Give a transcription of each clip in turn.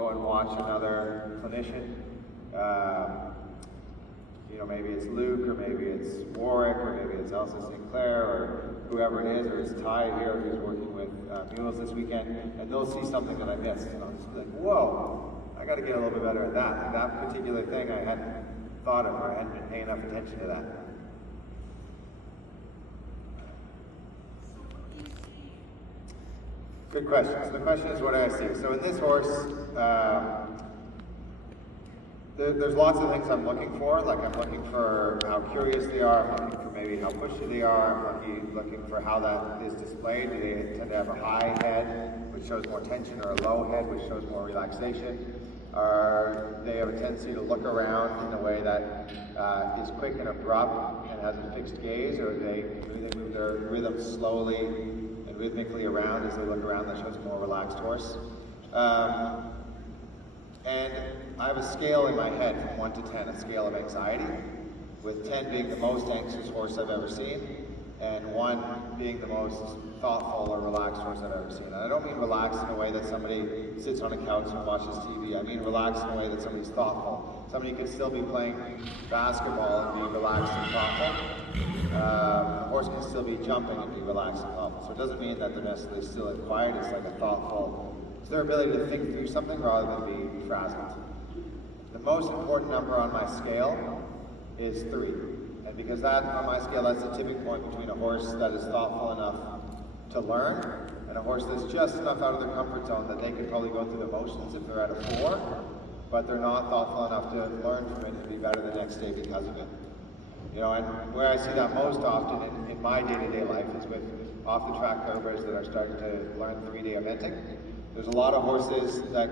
go and watch another clinician. You know, maybe it's Luke, or maybe it's Warwick, or maybe it's Elsa Sinclair, or whoever it is, or it's Ty here who's working with mules this weekend, and they'll see something that I missed, and I'll just be like, whoa, I got to get a little bit better at that. Like that particular thing I hadn't thought of, or I hadn't been paying enough attention to that. Good question. So the question is, what do I see? So in this horse, there's lots of things I'm looking for. Like I'm looking for how curious they are. I'm looking for maybe how pushy they are. I'm looking for how that is displayed. Do they tend to have a high head, which shows more tension, or a low head, which shows more relaxation? Or they have a tendency to look around in a way that is quick and abrupt and has a fixed gaze, or do they move their rhythm slowly and rhythmically around as they look around? That shows a more relaxed horse. And I have a scale in my head from 1 to 10, a scale of anxiety, with 10 being the most anxious horse I've ever seen, and 1 being the most thoughtful or relaxed horse I've ever seen. And I don't mean relaxed in a way that somebody sits on a couch and watches TV. I mean relaxed in a way that somebody's thoughtful. Somebody could still be playing basketball and be relaxed and thoughtful. A horse can still be jumping and be relaxed and thoughtful. So it doesn't mean that they're necessarily still in quiet. It's like a thoughtful, it's their ability to think through something rather than be frazzled. The most important number on my scale is 3. And because that, on my scale, that's the tipping point between a horse that is thoughtful enough to learn and a horse that's just enough out of their comfort zone that they could probably go through the motions if they're at a 4, but they're not thoughtful enough to learn from it and be better the next day because of it. You know, and where I see that most often in my day-to-day life is with off-the-track thoroughbreds that are starting to learn 3-day eventing. There's a lot of horses that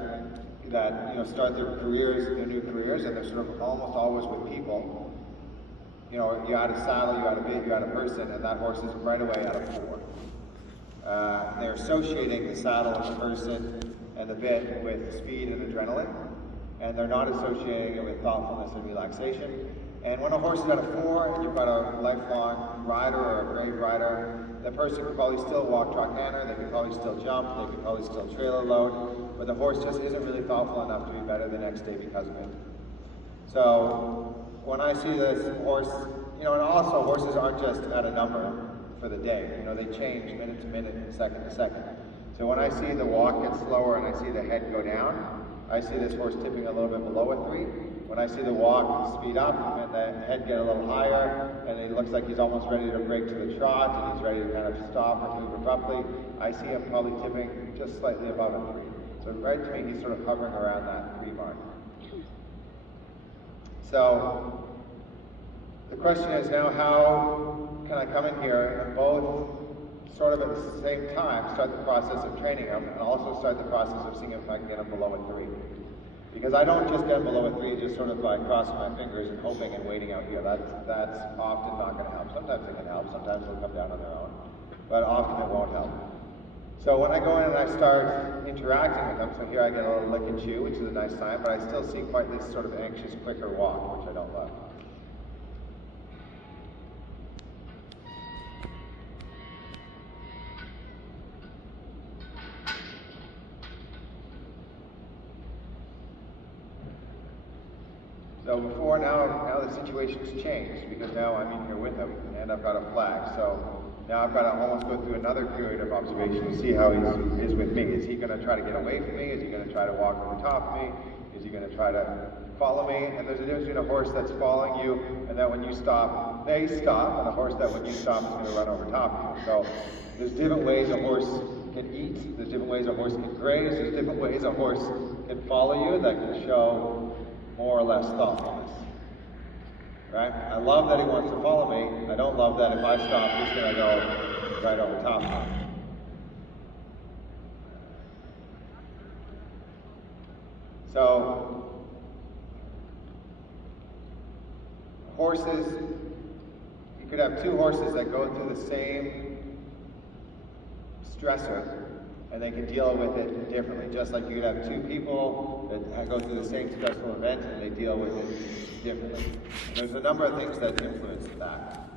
you know start their new careers, and they're sort of almost always with people. You know, you add a saddle, you add a bit, you add a person, and that horse is right away at a 4. They're associating the saddle and the person and the bit with speed and adrenaline, and they're not associating it with thoughtfulness and relaxation. And when a horse is at a 4, and you've got a lifelong rider or a brave rider, the person could probably still walk trot canter, they could probably still jump, they could probably still trailer load, but the horse just isn't really thoughtful enough to be better the next day because of it. So when I see this horse, you know, and also horses aren't just at a number for the day. You know, they change minute to minute and second to second. So when I see the walk get slower and I see the head go down, I see this horse tipping a little bit below a 3. When I see the walk speed up and the head get a little higher and it looks like he's almost ready to break to the trot and he's ready to kind of stop or move abruptly, I see him probably tipping just slightly above a 3. So right to me, he's sort of hovering around that 3 mark. So the question is now, how can I come in here and both sort of at the same time start the process of training him and also start the process of seeing if I can get him below a 3. Because I don't just get him below a 3 just sort of by crossing my fingers and hoping and waiting out here. That's often not going to help. Sometimes it can help, sometimes they'll come down on their own, but often it won't help. So when I go in and I start interacting with them, so here I get a little lick and chew, which is a nice sign, but I still see quite this sort of anxious, quicker walk, which I don't love. So before now the situation's changed because now I'm in here with him and I've got a flag. So now I've got to almost go through another period of observation to see how he is with me. Is he going to try to get away from me? Is he going to try to walk over top of me? Is he going to try to follow me? And there's a difference between a horse that's following you and that when you stop, they stop, and a horse that when you stop is going to run over top of you. So there's different ways a horse can eat. There's different ways a horse can graze. There's different ways a horse can follow you that can show more or less thoughtfulness, right? I love that he wants to follow me. I don't love that if I stop, he's going to go right over top of me. So, horses, you could have 2 horses that go through the same stressor, and they can deal with it differently. Just like you could have 2 people that go through the same stressful event and they deal with it differently. And there's a number of things that influence that.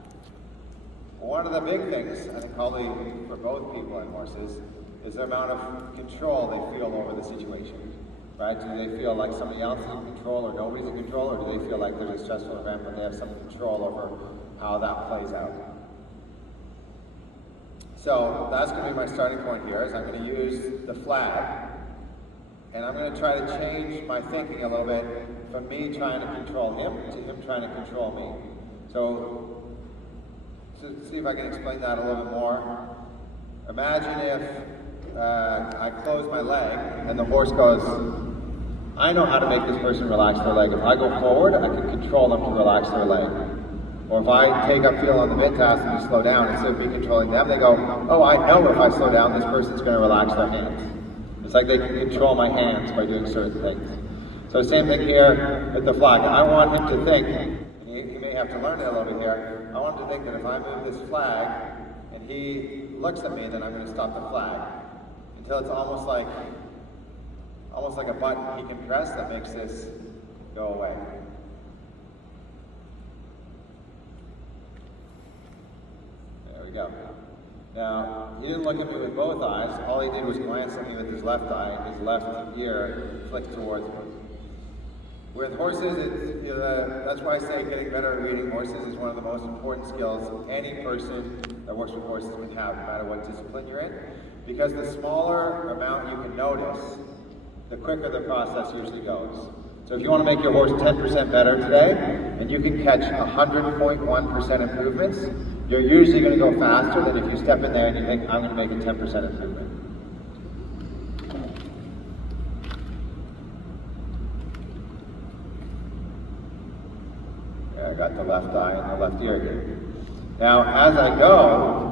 One of the big things, I think probably for both people and horses, is the amount of control they feel over the situation. right? Do they feel like somebody else is in control or nobody's in control, or do they feel like there's a stressful event but they have some control over how that plays out? So that's going to be my starting point here, is I'm going to use the flag, and I'm going to try to change my thinking a little bit from me trying to control him to him trying to control me. So see if I can explain that a little bit more. Imagine if I close my leg and the horse goes, I know how to make this person relax their leg. If I go forward, I can control them to relax their leg. Or if I take up feel on the bit to ask them to slow down, instead of me controlling them, they go, oh, I know if I slow down, this person's going to relax their hands. It's like they can control my hands by doing certain things. So same thing here with the flag. I want him to think, and you may have to learn it a little bit here, I want him to think that if I move this flag and he looks at me, then I'm going to stop the flag. Until it's almost like a button he can press that makes this go away. There we go. Now, he didn't look at me with both eyes. All he did was glance at me with his left eye, his left ear flicked towards me. With horses, that's why I say getting better at reading horses is one of the most important skills any person that works with horses can have, no matter what discipline you're in. Because the smaller amount you can notice, the quicker the process usually goes. So if you want to make your horse 10% better today, and you can catch 100.1% improvements, you're usually going to go faster than if you step in there and you think, I'm going to make a 10% improvement. Yeah, I got the left eye and the left ear here. Now, as I go,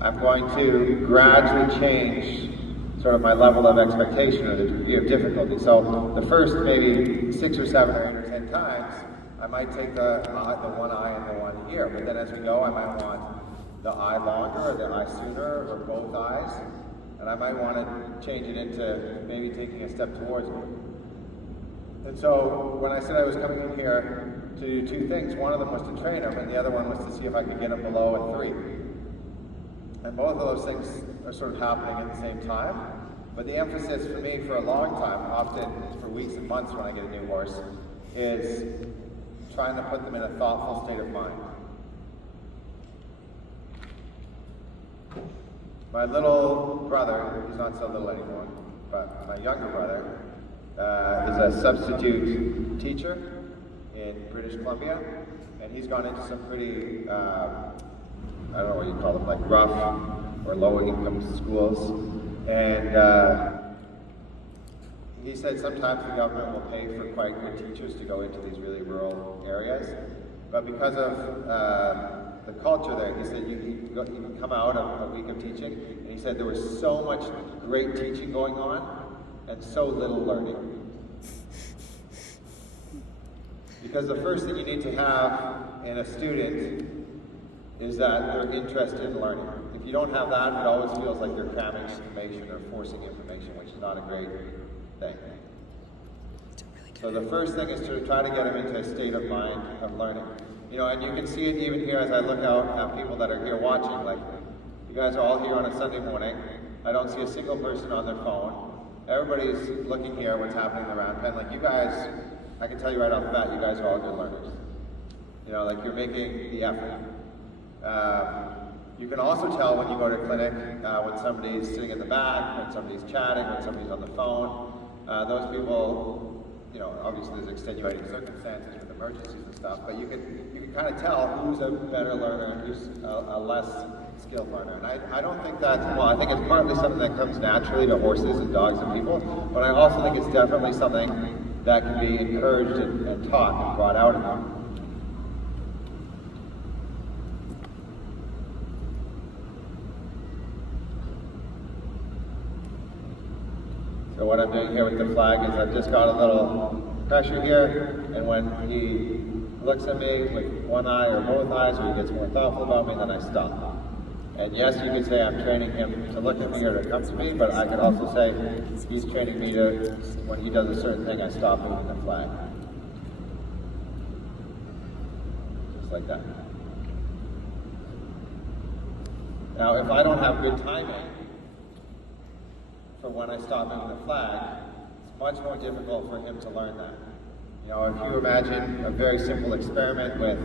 I'm going to gradually change sort of my level of expectation or the degree of difficulty. So the first maybe 6 or 7 or 8 or 10 times, I might take the one eye and the one ear, but then as we go, I might want the eye longer or the eye sooner or both eyes, and I might want to change it into maybe taking a step towards me. And so when I said I was coming in here to do 2 things, one of them was to train him, and the other one was to see if I could get him below a 3. And both of those things are sort of happening at the same time. But the emphasis for me for a long time, often for weeks and months when I get a new horse, is trying to put them in a thoughtful state of mind. My little brother, he's not so little anymore, but my younger brother is a substitute teacher in British Columbia, and he's gone into some pretty, I don't know what you call them, like rough or low income schools. And he said sometimes the government will pay for quite good teachers to go into these really rural areas, but because of the culture there, he said you can come out of a week of teaching, and he said there was so much great teaching going on and so little learning. Because the first thing you need to have in a student is that they're interested in learning. If you don't have that, it always feels like you're cramming information or forcing information, which is not a great thing. So the first thing is to try to get them into a state of mind of learning. You know, and you can see it even here as I look out at people that are here watching. Like, you guys are all here on a Sunday morning. I don't see a single person on their phone. Everybody's looking here at what's happening around Penn. Like, you guys, I can tell you right off the bat, you guys are all good learners. You know, like, you're making the effort. You can also tell when you go to clinic when somebody's sitting in the back, when somebody's chatting, when somebody's on the phone. Those people, you know, obviously there's extenuating circumstances with emergencies and stuff, but you can kind of tell who's a better learner and who's a less skilled learner. And I don't think that's, well, I think it's partly something that comes naturally to horses and dogs and people, but I also think it's definitely something that can be encouraged and taught and brought out of them. So what I'm doing here with the flag is I've just got a little pressure here, and when he looks at me with one eye or both eyes, or he gets more thoughtful about me, then I stop. And yes, you could say I'm training him to look at me or to come to me, but I could also say he's training me to, when he does a certain thing, I stop moving the flag. Just like that. Now, if I don't have good timing, for when I stop moving the flag, much more difficult for him to learn that. You know, if you imagine a very simple experiment with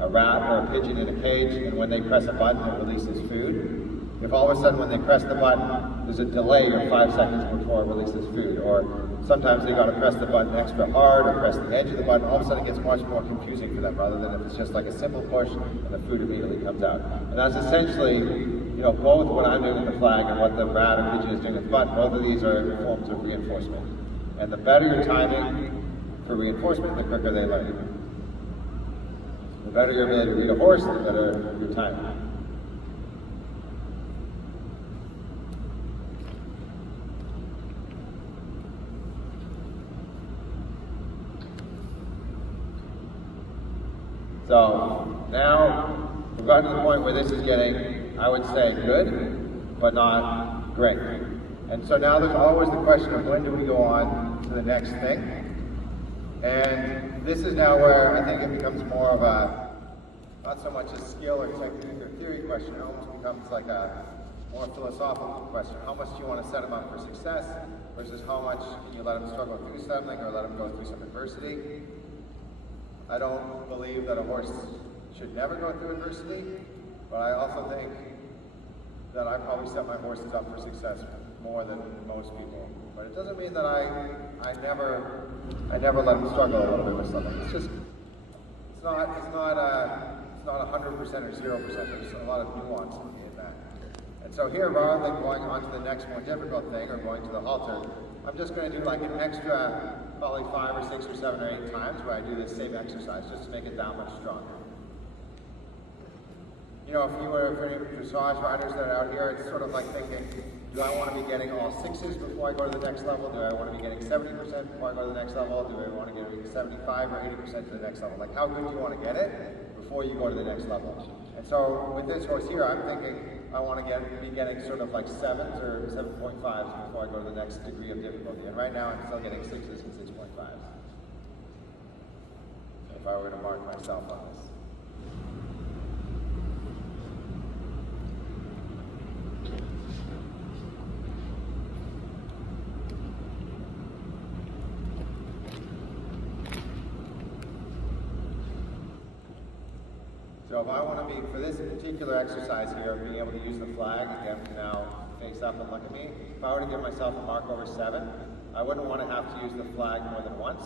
a rat or a pigeon in a cage, and when they press a button, it releases food. If all of a sudden when they press the button, there's a delay of 5 seconds before it releases food, or sometimes they got to press the button extra hard or press the edge of the button, all of a sudden it gets much more confusing for them rather than if it's just like a simple push and the food immediately comes out. And that's essentially, you know, both what I'm doing with the flag and what the rat or pigeon is doing with the button, both of these are forms of reinforcement. And the better your timing for reinforcement, the quicker they learn. The better your ability to read a horse, the better your timing. So now we've gotten to the point where this is getting, I would say, good, but not great. And so now there's always the question of when do we go on to the next thing? And this is now where I think it becomes more of a, not so much a skill or technique or theory question, it almost becomes like a more philosophical question. How much do you want to set them up for success versus how much can you let them struggle through something or let them go through some adversity? I don't believe that a horse should never go through adversity, but I also think that I probably set my horses up for success more than most people. But it doesn't mean that I never let them struggle a little bit with something. It's just it's not 100% or 0%. There's a lot of nuance in that. And so here, rather than going on to the next more difficult thing or going to the halter, I'm just going to do like an extra, probably 5 or 6 or 7 or 8 times where I do this same exercise just to make it that much stronger. You know, if you were for any dressage riders that are out here, it's sort of like thinking, do I want to be getting all 6s before I go to the next level? Do I want to be getting 70% before I go to the next level? Do I want to get 75 or 80% to the next level? Like, how good do you want to get it before you go to the next level? And so with this horse here, I'm thinking I want to be getting sort of like 7s or 7.5s before I go to the next degree of difficulty. And right now, I'm still getting 6s and 6.5s. If I were to mark myself on this. So if I want to be, for this particular exercise here, being able to use the flag, again, now face up and look at me, if I were to give myself a mark over 7, I wouldn't want to have to use the flag more than once,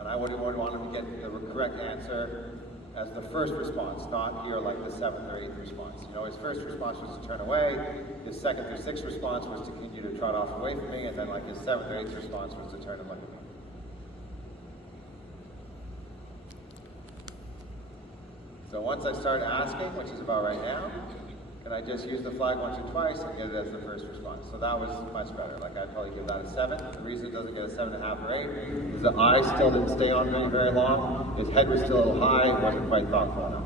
and I wouldn't want to get the correct answer as the first response, not here like the 7th or 8th response. You know, his first response was to turn away, his 2nd or 6th response was to continue to trot off away from me, and then like his 7th or 8th response was to turn and look at me. So once I start asking, which is about right now, can I just use the flag once or twice and get it as the first response? So that was much better. Like I'd probably give that a 7. The reason it doesn't get a 7.5 or 8 is the eyes still didn't stay on me very long. His head was still a little high. It wasn't quite thoughtful enough.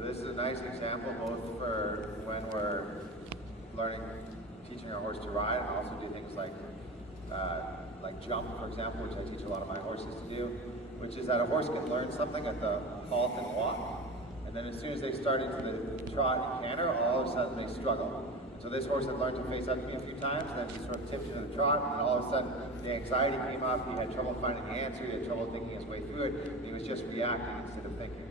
This is a nice example both for when we're teaching our horse to ride, and also do things like jump, for example, which I teach a lot of my horses to do, which is that a horse can learn something at the halt and walk, and then as soon as they start into the trot and canter, all of a sudden they struggle. So this horse had learned to face up to me a few times, and then he sort of tipped into the trot, and all of a sudden the anxiety came up, he had trouble finding the answer, he had trouble thinking his way through it, and he was just reacting instead of thinking.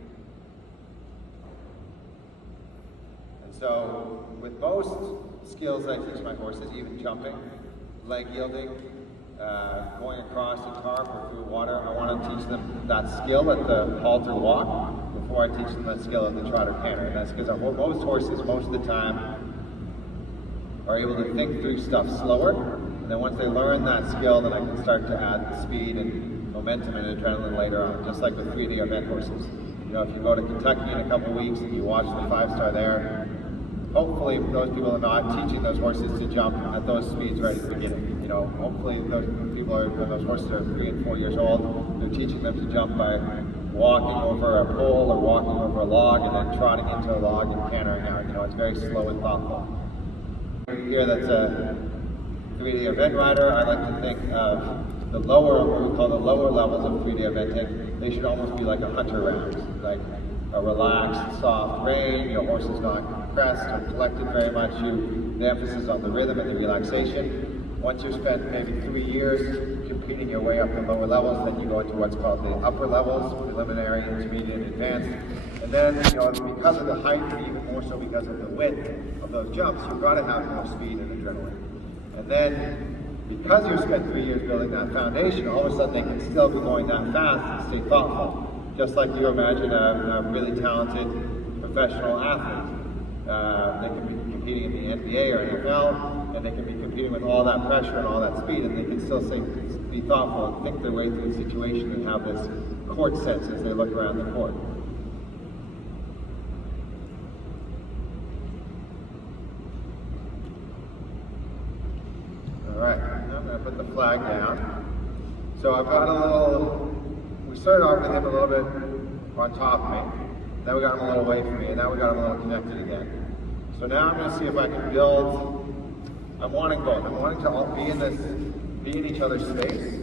So with most skills that I teach my horses, even jumping, leg yielding, going across a tarp or through water, I want to teach them that skill at the halter walk before I teach them that skill at the trot or canter. And that's because most horses, most of the time, are able to think through stuff slower. And then once they learn that skill, then I can start to add the speed and momentum and adrenaline later on, just like with 3-day event horses. You know, if you go to Kentucky in a couple of weeks and you watch the 5-star there, hopefully those people are not teaching those horses to jump at those speeds right at the beginning. You know, hopefully those people when those horses are 3 and 4 years old, they're teaching them to jump by walking over a pole or walking over a log and then trotting into a log and cantering out. You know, it's very slow and thoughtful. Here, that's a 3D event rider. I like to think of the lower, what we call the lower levels of 3D eventing. They should almost be like a hunter round, like a relaxed, soft rein. Your horse is not compressed or collected very much. The emphasis on the rhythm and the relaxation. Once you've spent maybe 3 years competing your way up the lower levels, then you go into what's called the upper levels, preliminary, intermediate, and advanced. And then, you know, because of the height, and even more so because of the width of those jumps, you've got to have more speed and adrenaline. And then, because you've spent 3 years building that foundation, all of a sudden they can still be going that fast and stay thoughtful. Just like you imagine a really talented professional athlete. They can be competing in the NBA or NFL, and they can be competing with all that pressure and all that speed, and they can still be thoughtful and think their way through the situation and have this court sense as they look around the court. All right, now I'm going to put the flag down. So I've got a little, we started off with him a little bit on top of me, then we got him a little away from me, and now we got him a little connected again. So now I'm going to see if I can build, I'm wanting both. I'm wanting to all be in each other's space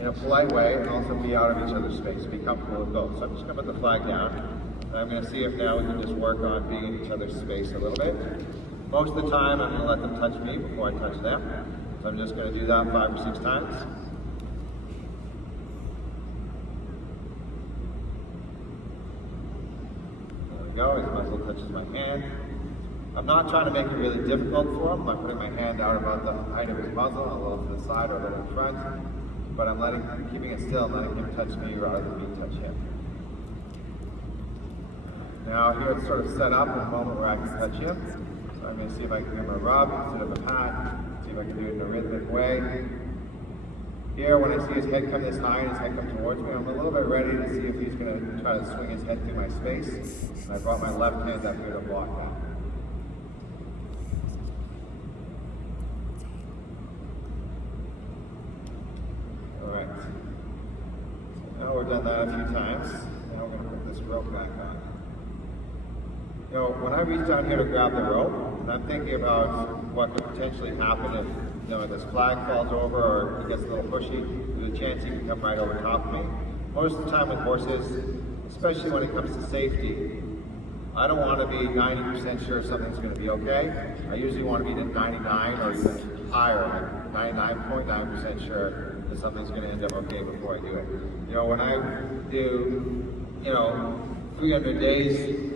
in a polite way and also be out of each other's space, be comfortable with both. So I'm just going to put the flag down, and I'm going to see if now we can just work on being in each other's space a little bit. Most of the time I'm going to let them touch me before I touch them. So I'm just going to do that 5 or 6 times. There we go, his muzzle touches my hand. I'm not trying to make it really difficult for him. I'm not putting my hand out about the height of his muzzle, a little to the side or a little in front. But I'm keeping it still and letting him touch me rather than me touch him. Now here it's sort of set up in a moment where I can touch him. So I'm going to see if I can give him a rub instead of a pat. See if I can do it in a rhythmic way. Here, when I see his head come this high and his head come towards me, I'm a little bit ready to see if he's going to try to swing his head through my space. And I brought my left hand up here to block that. Alright, so now we've done that a few times. Now we're going to put this rope back on. You know, when I reach down here to grab the rope, I'm thinking about what could potentially happen if, you know, this flag falls over or he gets a little pushy. There's a chance he can come right over top of me. Most of the time with horses, especially when it comes to safety, I don't want to be 90% sure something's going to be okay. I usually want to be at 99 or even higher, like 99.9% sure that something's going to end up okay before I do it. You know, when I do, you know, 300 days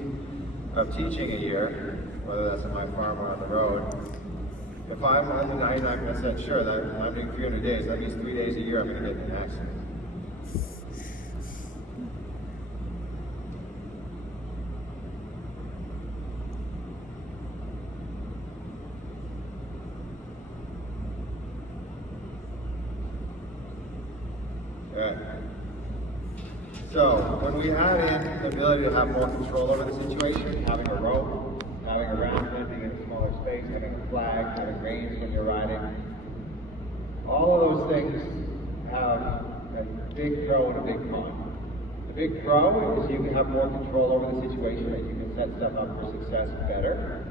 of teaching a year, whether that's in my farm or on the road, if I'm 99% sure that I'm doing 300 days, that means 3 days a year I'm going to get in an accident. Okay. So when we add in the ability to have more control over the situation, having a rope, having a round pin, being in a smaller space, having a flag, having reins when you're riding, all of those things have a big pro and a big con. The big pro is you can have more control over the situation and you can set stuff up for success better.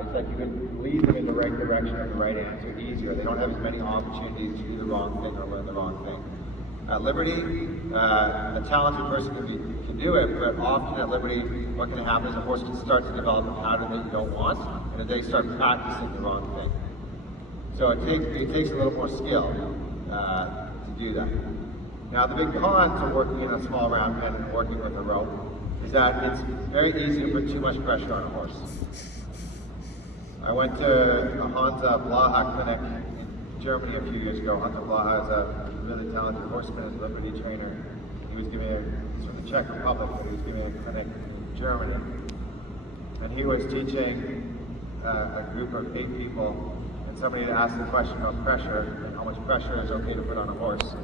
It's like you can lead them in the right direction or the right answer easier. They don't have as many opportunities to do the wrong thing or learn the wrong thing. At Liberty, a talented person can do it, but often at Liberty, what can happen is a horse can start to develop a pattern that you don't want, and then they start practicing the wrong thing. So it takes a little more skill to do that. Now the big con to working in a small round pen and working with a rope is that it's very easy to put too much pressure on a horse. I went to a Hansa Blaha clinic in Germany a few years ago. Hansa Blaha is a really talented horseman and Liberty trainer. He was giving he's from the Czech Republic, but he was giving a clinic in Germany. And he was teaching a group of 8 people, and somebody had asked the question about pressure, and how much pressure is okay to put on a horse.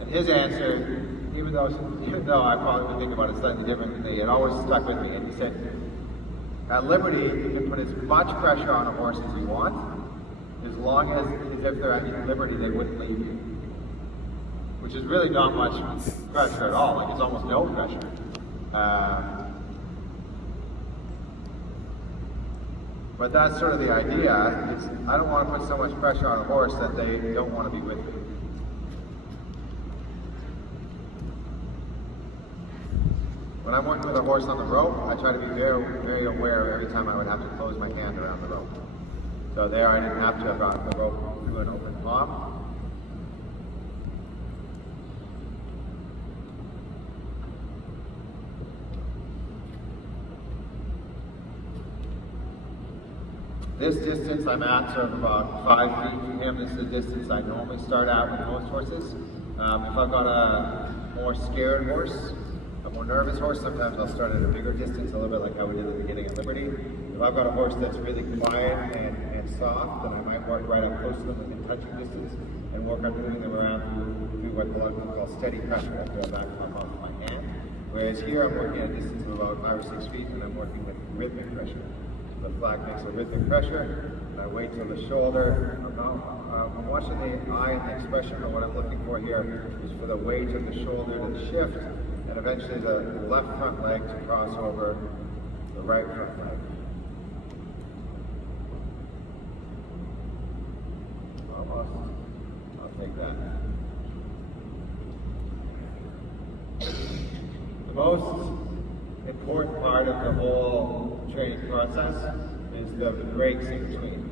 And his answer, even though I probably would think about it slightly differently, it always stuck with me. And he said, at Liberty, you can put as much pressure on a horse as you want, as long as if they're at Liberty, they wouldn't leave you. which is really not much pressure at all, like it's almost no pressure. But that's sort of the idea. I don't want to put so much pressure on a horse that they don't want to be with me. When I'm working with a horse on the rope, I try to be very, very aware every time I would have to close my hand around the rope. So there I didn't have to have gotten the rope through an open palm. This distance I'm at sort of about 5 feet from him. This is the distance I normally start out with most horses. If I've got a more scared horse, a more nervous horse, sometimes I'll start at a bigger distance, a little bit like how we did at the beginning at Liberty. If I've got a horse that's really quiet and soft, then I might walk right up close to them within touching distance and work on moving them around through what we call steady pressure after I back them off my hand. Whereas here I'm working at a distance of about 5 or 6 feet and I'm working with rhythmic pressure. The flag makes a rhythmic pressure, and I wait till the shoulder. I'm watching the eye and the expression, but what I'm looking for here is for the weight of the shoulder to shift, and eventually the left front leg to cross over the right front leg. Almost. I'll take that. The most important part of the whole training process is the breaks in between.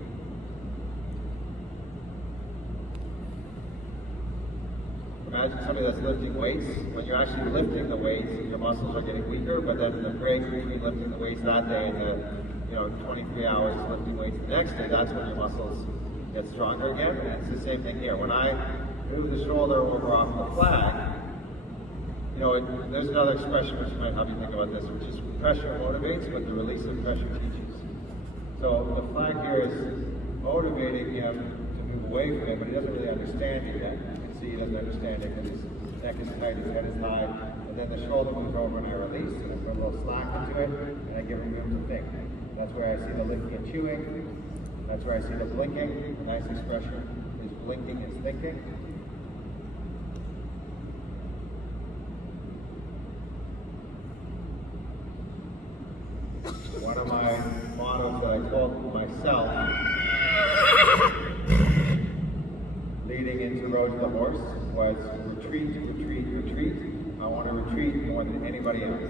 Imagine somebody that's lifting weights. When you're actually lifting the weights, your muscles are getting weaker, but then the break between lifting the weights that day and the 23 hours lifting weights the next day, that's when your muscles get stronger again. And it's the same thing here. When I move the shoulder over off the flag, there's another expression which might help you think about this, which is pressure motivates, but the release of pressure teaches. So the flag here is motivating him to move away from it, but he doesn't really understand it yet. You can see he doesn't understand it because his neck is tight, his head is high, and then the shoulder moves over and I release, and I put a little slack into it, and I give him room to think. That's where I see the licking and chewing. That's where I see the blinking. A nice expression is blinking is thinking. One of my mottos that I told myself leading into Road to the Horse was retreat, retreat, retreat. I want to retreat more than anybody else.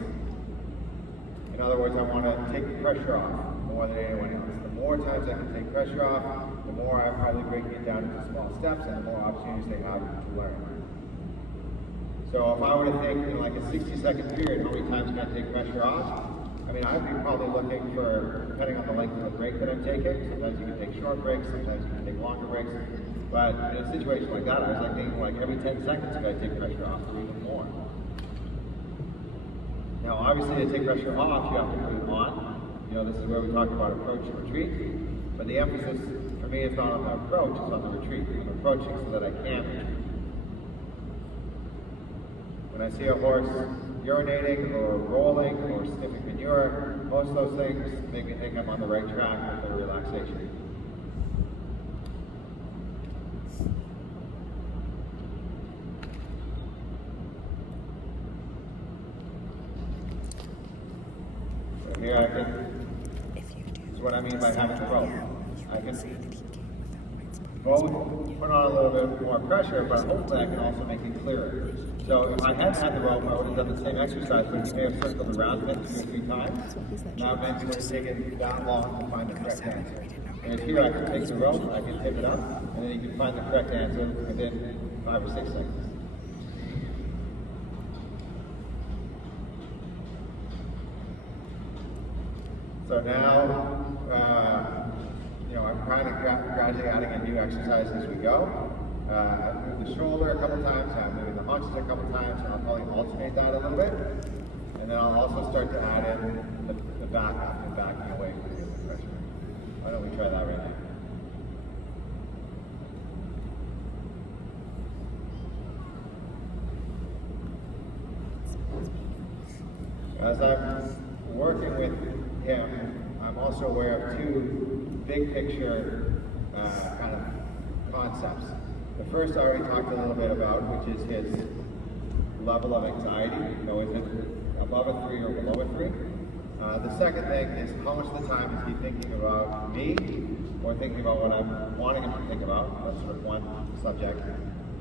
In other words, I want to take the pressure off more than anyone else. The more times I can take pressure off, the more I'm probably breaking it down into small steps and the more opportunities they have to learn. So if I were to think in like a 60-second period, how many times can I take pressure off? I'd be probably looking for, depending on the length of the break that I'm taking, sometimes you can take short breaks, sometimes you can take longer breaks, but in a situation like that, I was thinking every 10 seconds could I take pressure off or even more. Now obviously to take pressure off, you have to put it on. This is where we talk about approach and retreat, but the emphasis for me is not on the approach, it's on the retreat. I'm approaching so that I can retreat. When I see a horse urinating or rolling or sniffing manure, most of those things make me think I'm on the right track with the relaxation. So here I can, this is what I mean by having the rope. I can both put on a little bit more pressure, but hopefully I can also make it clearer. So if I hadn't had the rope, I would have done the same exercise, but you may have circled around it 2 or 3 times. Now maybe it would have taken that long to find the correct answer. And here I can take the rope, I can tip it up, and then you can find the correct answer within 5 or 6 seconds. So now, I'm kind of gradually adding a new exercise as we go. I've moved the shoulder a couple times, I'm moving the haunches a couple times, and I'll probably alternate that a little bit. And then I'll also start to add in the back and backing away from the pressure. Why don't we try that right now. As I'm working with him, I'm also aware of 2 big picture kind of concepts. The first I already talked a little bit about, which is his level of anxiety. So is it above a 3 or below a 3? The second thing is how much of the time is he thinking about me or thinking about what I'm wanting him to think about? That's sort of one subject.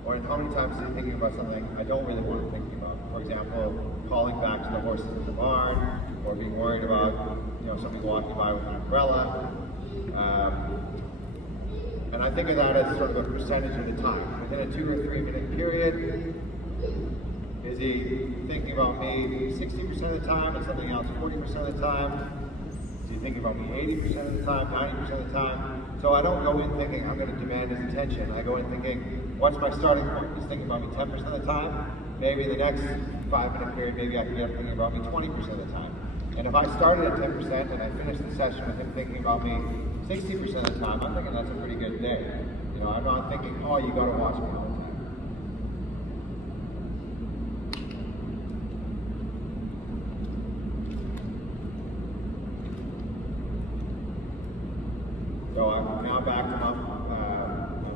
Or how many times is he thinking about something I don't really want him thinking about? For example, calling back to the horses in the barn, or being worried about somebody walking by with an umbrella. And I think of that as sort of a percentage of the time. Within a 2 or 3 minute period, is he thinking about me 60% of the time and something else 40% of the time? Is he thinking about me 80% of the time, 90% of the time? So I don't go in thinking I'm going to demand his attention. I go in thinking, what's my starting point? He's thinking about me 10% of the time. Maybe in the next 5 minute period, maybe I can get him thinking about me 20% of the time. And if I started at 10% and I finished the session with him thinking about me 60% of the time, I'm thinking that's a pretty good day. I'm not thinking, oh, you got to watch me all the time. So I've now backed him up,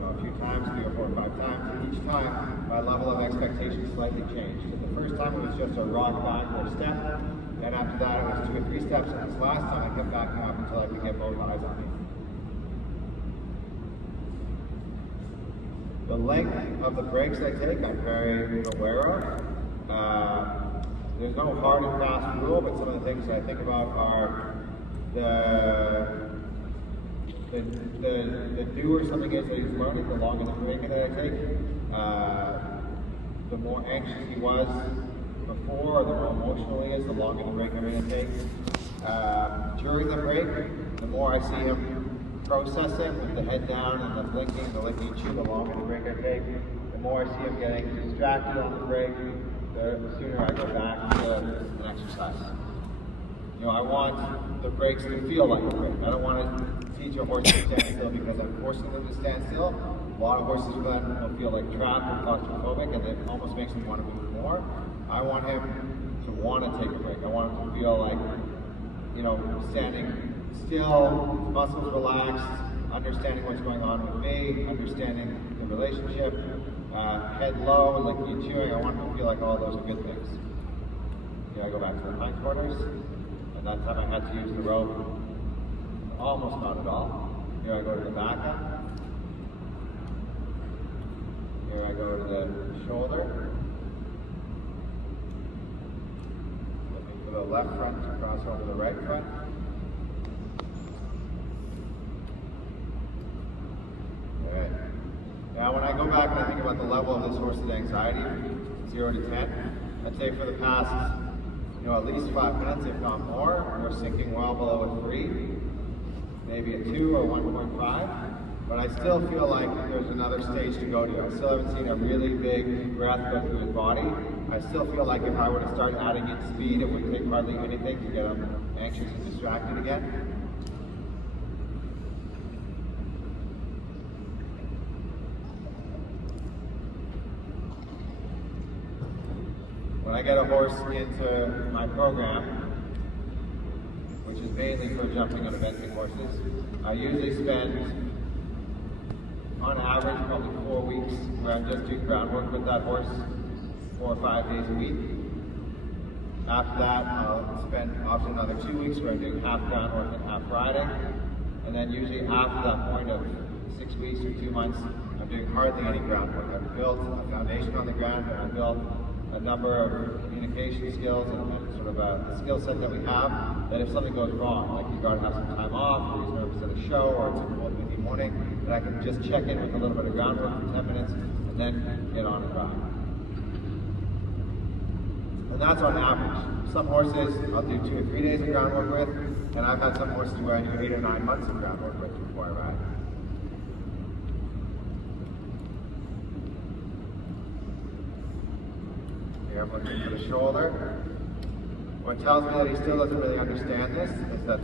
a few times, 3 or 4 or 5 times. And each time, my level of expectation slightly changed. So the first time it was just a rock back or a step. Then after that, it was 2 or 3 steps. And this last time, I kept backing up until I could get both eyes on me. The length of the breaks I take, I'm very aware of. There's no hard and fast rule, but some of the things that I think about are the newer something is that he's learning, the longer the break that I take, the more anxious he was before, or the more emotional he is, the longer the break I'm going to take. During the break, the more I see him processing with the head down and the blinking, the licking chew, the longer the break I take, the more I see him getting distracted on the break, the sooner I go back to an exercise. I want the breaks to feel like a break. I don't want to teach a horse to stand still because I'm forcing them to stand still. A lot of horses then will feel like trapped or claustrophobic, and it almost makes them want to move more. I want him to want to take a break. I want him to feel like, standing still, muscles relaxed, understanding what's going on with me, understanding the relationship, head low, licking and chewing. I want him to feel like all those are good things. I go back to the hindquarters. That time I had to use the rope, almost not at all. Here I go to the back up. Here I go to the shoulder. Looking for the left front to cross over the right front. Good. Now when I go back and I think about the level of this horse's anxiety, 0 to 10, I'd say for the past at least 5 minutes, if not more. We're sinking well below a 3, maybe a 2 or 1.5. But I still feel like there's another stage to go to. I still haven't seen a really big breath go through his body. I still feel like if I were to start adding in speed, it would take hardly anything to get him anxious and distracted again. When I get a horse into my program, which is mainly for jumping and eventing horses, I usually spend, on average, probably 4 weeks where I'm just doing groundwork with that horse 4 or 5 days a week. After that, I'll spend often another 2 weeks where I'm doing half groundwork and half riding. And then usually after that point of 6 weeks or 2 months, I'm doing hardly any groundwork. I've built a foundation on the ground, and I've built a number of communication skills and sort of a skill set that we have, that if something goes wrong, like you got to have some time off, or he's nervous at a show, or it's a cold windy morning, that I can just check in with a little bit of groundwork for 10 minutes and then get on and ride. And that's on average. Some horses I'll do 2 or 3 days of groundwork with, and I've had some horses where I do 8 or 9 months of groundwork with before I ride. Here I'm looking for the shoulder. What tells me that he still doesn't really understand this is that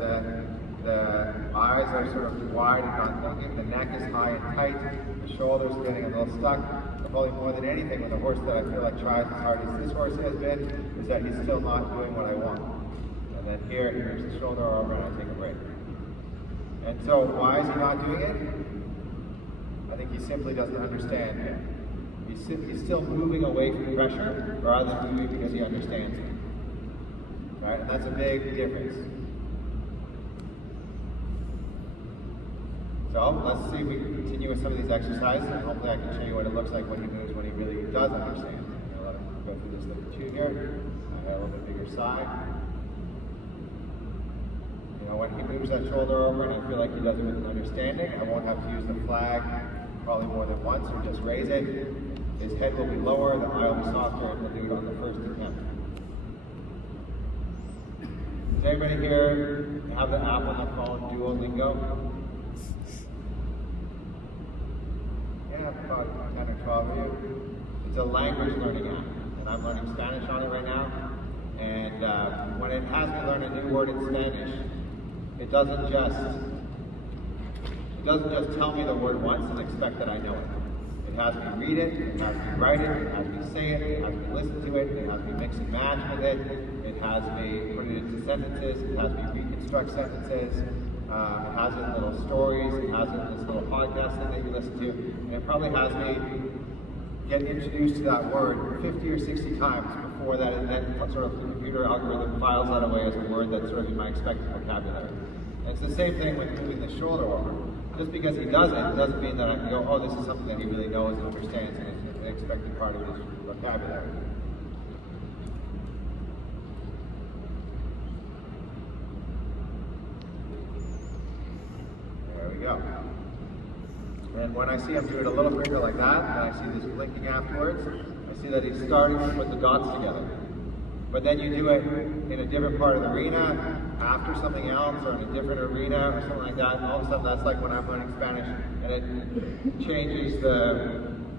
the eyes are sort of wide and not thinking, the neck is high and tight, the shoulders getting a little stuck. But probably more than anything with a horse that I feel like tries as hard as this horse has been, is that he's still not doing what I want. And then here, he moves the shoulder over and I take a break. And so why is he not doing it? I think he simply doesn't understand it. He's still moving away from pressure rather than moving because he understands it. Right? And that's a big difference. So let's see if we can continue with some of these exercises, and hopefully I can show you what it looks like when he moves when he really does understand. I'm going to let him go through this little tune here. I got a little bit bigger side. You know, when he moves that shoulder over and I feel like he does it with an understanding, I won't have to use the flag probably more than once or just raise it. His head will be lower, the eye will be softer, and we'll do it on the first attempt. Does anybody here have the app on the phone, Duolingo? Yeah, about 10 or 12 of you. It's a language learning app, and I'm learning Spanish on it right now. And when it has me learn a new word in Spanish, it doesn't just tell me the word once and expect that I know it. It has me read it, it has me write it, it has me say it, it has me listen to it, it has me mix and match with it, it has me put it into sentences, it has me reconstruct sentences. It has it in little stories, it has it in this little podcast thing that you listen to, and it probably has me get introduced to that word 50 or 60 times before that, and then sort of the computer algorithm files that away as a word that's sort of in my expected vocabulary. And it's the same thing with moving the shoulder over. Just because he does it doesn't mean that I can go, oh, this is something that he really knows and understands and is an expected part of his vocabulary. Go. And when I see him do it a little quicker like that, and I see this blinking afterwards, I see that he's starting to put the dots together. But then you do it in a different part of the arena, after something else, or in a different arena, or something like that, and all of a sudden that's like when I'm learning Spanish, and it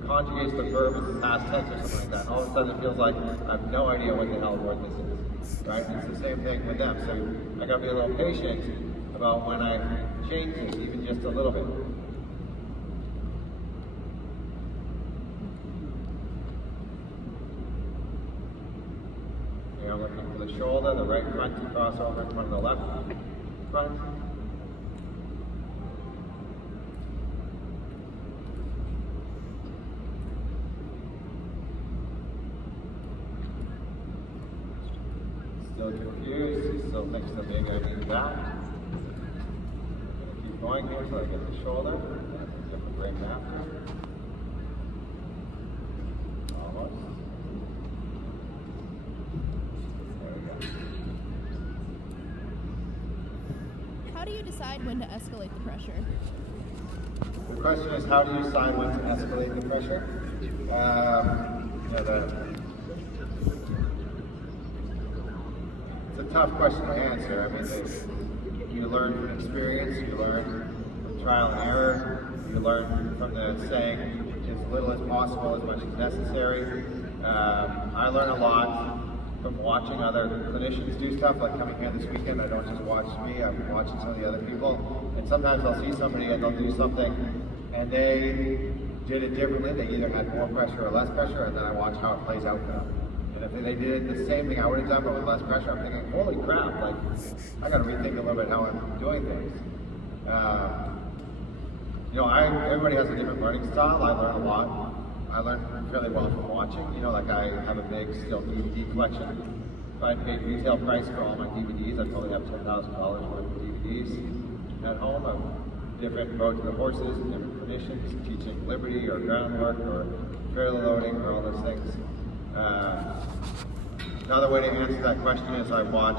conjugates the verb into past tense or something like that, and all of a sudden it feels like I have no idea what the hell word this is. Right? It's the same thing with them. So I gotta be a little patient about when I change this, even just a little bit. Okay, I'm looking for the shoulder, the right front to cross over in front of the left front. Still confused, he still thinks that maybe I need that. Going here until I get the shoulder, and different break after. Almost. There we go. How do you decide when to escalate the pressure? The question is, how do you decide when to escalate the pressure? It's a tough question to answer. I mean, you learn from experience, you learn from trial and error, you learn from the saying as little as possible, as much as necessary. I learn a lot from watching other clinicians do stuff, like coming here this weekend. I don't just watch me, I'm watching some of the other people. And sometimes I'll see somebody and they'll do something and they did it differently. They either had more pressure or less pressure, and then I watch how it plays out for them. And if they did the same thing I would have done but with less pressure, I'm thinking, holy crap, like, I gotta rethink a little bit how I'm doing things. Everybody has a different learning style. I learn a lot. I learn fairly well from watching. Like I have a big still DVD collection. If I paid retail price for all my DVDs, I'd probably have $10,000 worth of DVDs at home of different Road to the Horses, different clinicians teaching liberty or groundwork or trailer loading or all those things. Another way to answer that question is I watch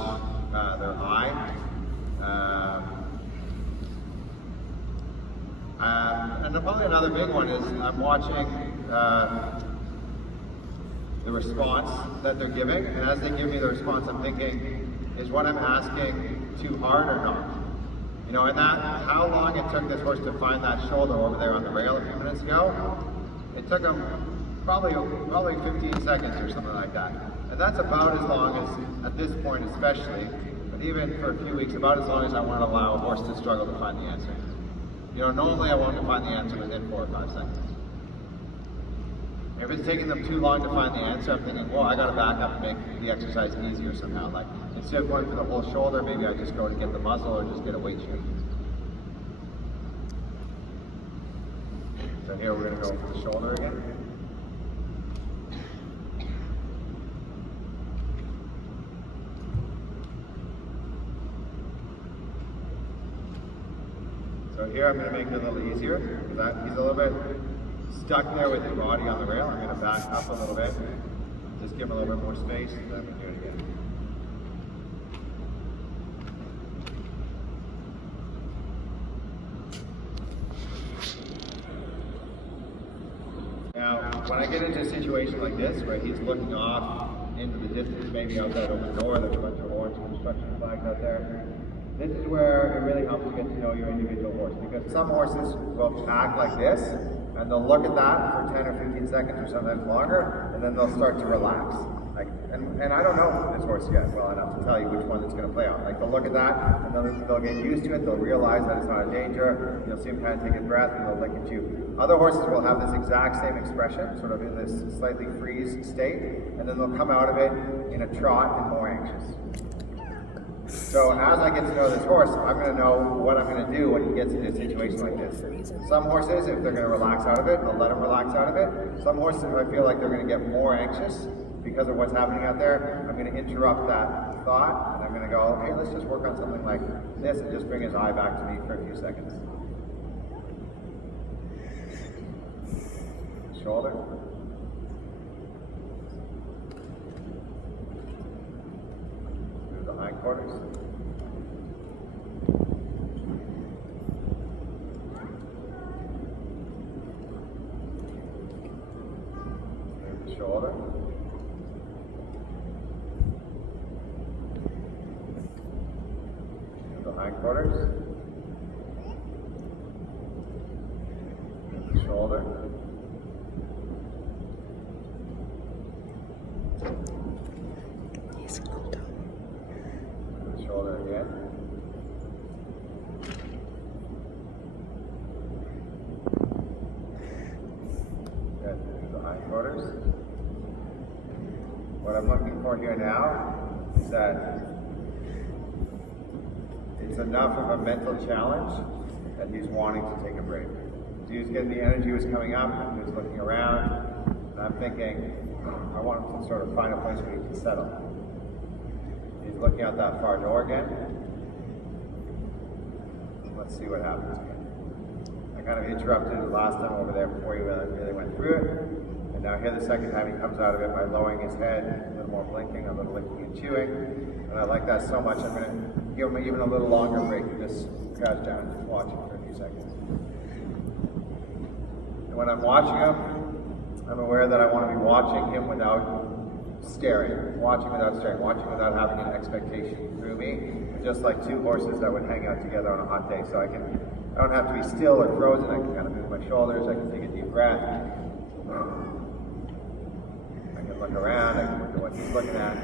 their eye. And probably another big one is I'm watching the response that they're giving, and as they give me the response, I'm thinking, is what I'm asking too hard or not? And that how long it took this horse to find that shoulder over there on the rail a few minutes ago, it took him probably 15 seconds or something like that. And that's about as long as, at this point especially, but even for a few weeks, about as long as I want to allow a horse to struggle to find the answer. Normally I want to find the answer within 4 or 5 seconds. If it's taking them too long to find the answer, I'm thinking, well, I got to back up and make the exercise easier somehow. Like, instead of going for the whole shoulder, maybe I just go to get the muzzle or just get a weight shoot. So So here we're going to go for the shoulder again. So here I'm going to make it a little easier, because he's a little bit stuck there with his body on the rail. I'm going to back up a little bit, just give him a little bit more space, and then we do it again. Now, when I get into a situation like this, where he's looking off into the distance, maybe out that open door, there's a bunch of orange construction flags out there, this is where it really helps to get to know your individual horse, because some horses will act like this, and they'll look at that for 10 or 15 seconds or sometimes longer, and then they'll start to relax. And I don't know this horse yet well enough to tell you which one it's going to play on. Like, they'll look at that, and they'll get used to it, they'll realize that it's not a danger, you'll see them kind of take a breath, and they'll lick at you. Other horses will have this exact same expression, sort of in this slightly freeze state, and then they'll come out of it in a trot and more anxious. So as I get to know this horse, I'm going to know what I'm going to do when he gets into a situation like this. Some horses, if they're going to relax out of it, I'll let them relax out of it. Some horses, if I feel like they're going to get more anxious because of what's happening out there, I'm going to interrupt that thought, and I'm going to go, hey, let's just work on something like this, and just bring his eye back to me for a few seconds. Shoulder. Move the hindquarters. Move the shoulder. Move the hindquarters. Move the shoulder. Shoulder again. Good. The hindquarters. What I'm looking for here now is that it's enough of a mental challenge that he's wanting to take a break. So he's getting the energy was coming up, and he's looking around, and I'm thinking, I want him to sort of find a place where he can settle. He's looking out that far door again. Let's see what happens again. I kind of interrupted it last time over there before he really went through it. And now here the second time he comes out of it by lowering his head, a little more blinking, a little licking and chewing. And I like that so much, I'm going to give him even a little longer break. Just crouch down and watch him for a few seconds. And when I'm watching him, I'm aware that I want to be watching him without staring, watching without having an expectation through me, just like two horses that would hang out together on a hot day. So I don't have to be still or frozen. I can kind of move my shoulders. I can take a deep breath. I can look around. I can look at what he's looking at.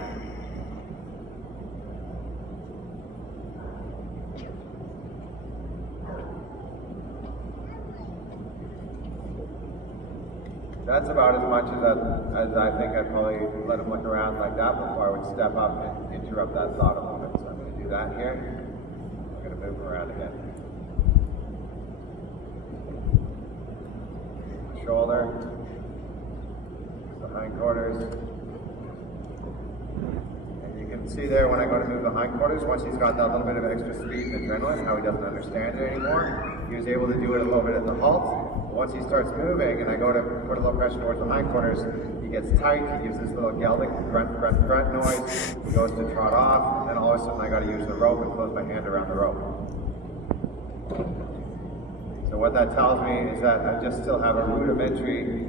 That's about as much as I think I'd probably let him look around like that before I would step up and interrupt that thought a little bit. So I'm going to do that here. I'm going to move him around again. Shoulder, the hindquarters. And you can see there when I go to move the hindquarters, once he's got that little bit of extra speed and adrenaline, how he doesn't understand it anymore, he was able to do it a little bit at the halt. Once he starts moving and I go to put a little pressure towards the hindquarters, he gets tight, he gives this little gelding grunt noise, he goes to trot off, and then all of a sudden I got to use the rope and close my hand around the rope. So what that tells me is that I just still have a rudimentary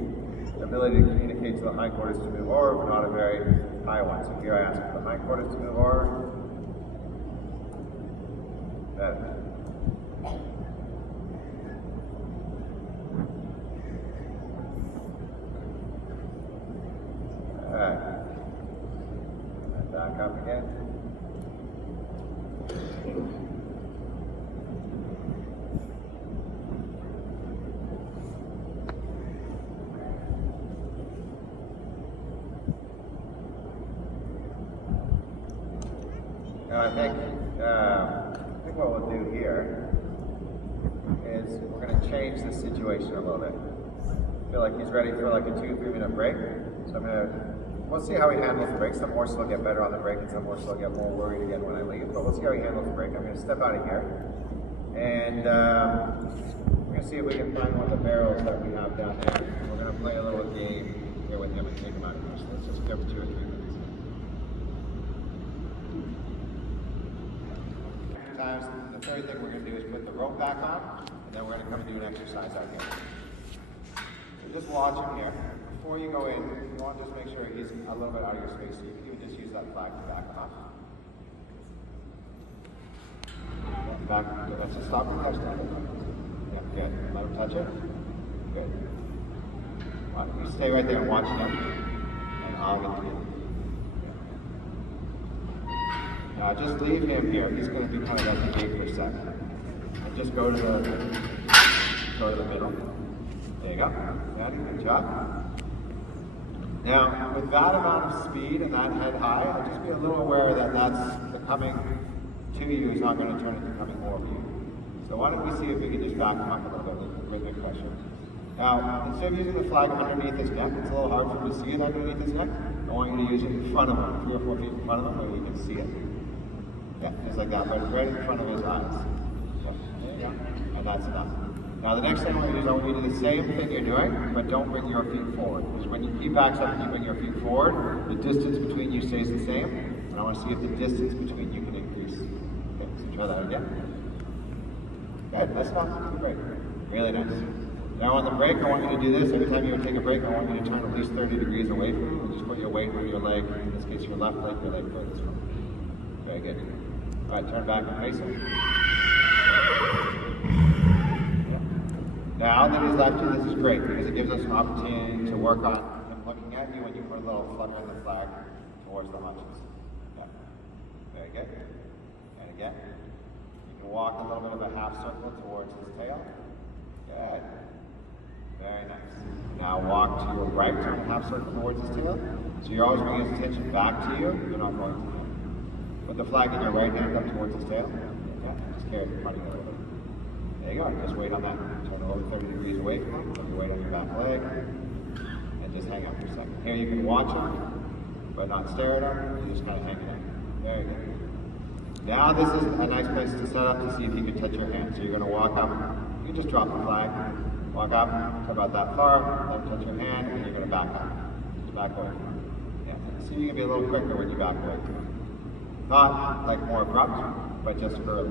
ability to communicate to the hindquarters to move over, but not a very high one. So here I ask for the hindquarters to move over. Then alright. And back up again. Now I think what we'll do here is we're going to change the situation a little bit. feel like he's ready for like a 2-3 minute break. So we'll see how he handles the break. Some horses will get better on the break and some horses will get more worried again when I leave. But we'll see how he handles the break. I'm going to step out of here. And we're going to see if we can find one of the barrels that we have down there. We're going to play a little game here with him and take him out of here. So let's just give him 2 or 3 minutes. Times, the third thing we're going to do is put the rope back on, and then we're going to come and do an exercise out here. So just watch him here. Before you go in, you want to just make sure he's a little bit out of your space, so you can even just use that flag to back him up. Back, that's a stop and touch that. Yeah, good. Let him touch it. Good. Right, you stay right there and watch him, and I'll get to you. Now just leave him here. He's going to be kind of at the gate for a second. And just go to the middle. There you go. Daddy, good job. Now, with that amount of speed and that head high, just be a little aware that that's the coming to you is not going to turn into coming over you. So why don't we see if we can just back him up a little bit with rhythmic pressure. Now, instead of using the flag underneath his neck, it's a little hard for him to see it underneath his neck. I want you to use it in front of him, 3 or 4 feet in front of him, where you can see it. Yeah, just like that, right in front of his eyes. Yeah, there you go. And that's enough. Now the next thing I want you to do is I want you to do the same thing you're doing, but don't bring your feet forward. Because when he backs up and you bring your feet forward, the distance between you stays the same. And I want to see if the distance between you can increase. Okay, so try that again. Good, that's enough. Great. Really nice. Now on the break, I want you to do this. Every time you would take a break, I want you to turn at least 30 degrees away from you. And just put your weight on your leg, in this case your left leg, your leg furthest from you. Very good. All right, turn back and face him. Yeah. Now that he's left you, this is great because it gives us an opportunity to work on him looking at you when you put a little flutter in the flag towards the haunches. Yeah. Very good. And again. You can walk a little bit of a half circle towards his tail. Good. Very nice. Now walk to your right, turn a half circle towards his tail. So you're always bringing his attention back to you. You're not going to him. Put the flag in your right hand up towards his tail. Yeah, just carry it in front of you a little bit. There you go. Just wait on that. Turn over 30 degrees away from him. Put your weight on your back leg. And just hang out for a second. Here you can watch him, but not stare at him. You just kind of hang out. Very good. Now this is a nice place to set up to see if you can touch your hand. So you're going to walk up. You can just drop the flag. Walk up to about that far. Then touch your hand, and you're going to back up. Just back away from him. Yeah. See, you can be a little quicker when you back away from him. Not like more abrupt, but just early.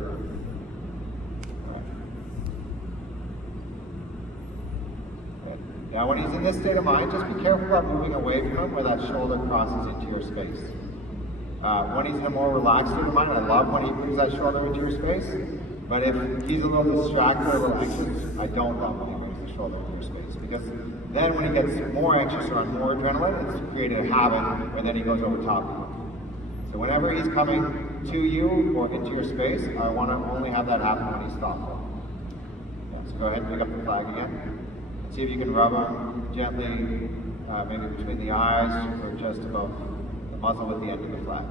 Right. Now when he's in this state of mind, just be careful about moving away from him where that shoulder crosses into your space. When he's in a more relaxed state of mind, I love when he moves that shoulder into your space, but if he's a little distracted or a little anxious, I don't love when he moves the shoulder into your space, because then when he gets more anxious or on more adrenaline, it's created a habit where then he goes over top of you. So whenever he's coming to you or into your space, I want to only have that happen when he's thoughtful. Yeah, so go ahead and pick up the flag again. See if you can rub him gently, maybe between the eyes or just above the muzzle with the end of the flag.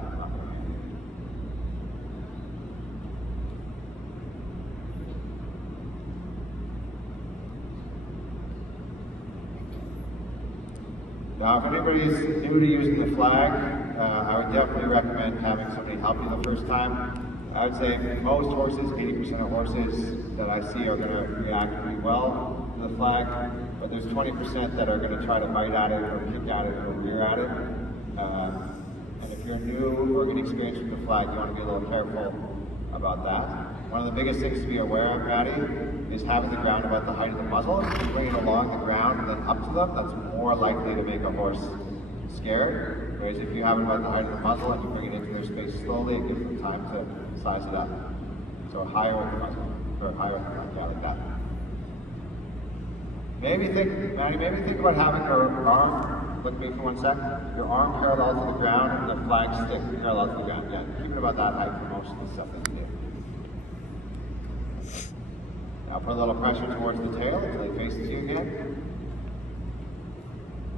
Now, if anybody's new to using the flag, I would definitely recommend having somebody help you the first time. I would say most horses, 80% of horses that I see are going to react really well to the flag, but there's 20% that are going to try to bite at it or kick at it or rear at it. And if you're new or getting experience with the flag, you want to be a little careful about that. One of the biggest things to be aware of, Maddie, is having the ground about the height of the muzzle. If you bring it along the ground and then up to them, that's more likely to make a horse scared. Whereas if you have it about the height of the muzzle and you bring it into their space slowly, it gives them time to size it up. So higher with the muzzle, or higher with the muzzle, yeah, like that. Maybe think about having your arm, look at me for 1 second, your arm parallel to the ground and the flag stick parallel to the ground. Yeah, keep it about that height for most of the stuff that you do. Now put a little pressure towards the tail until he faces you again.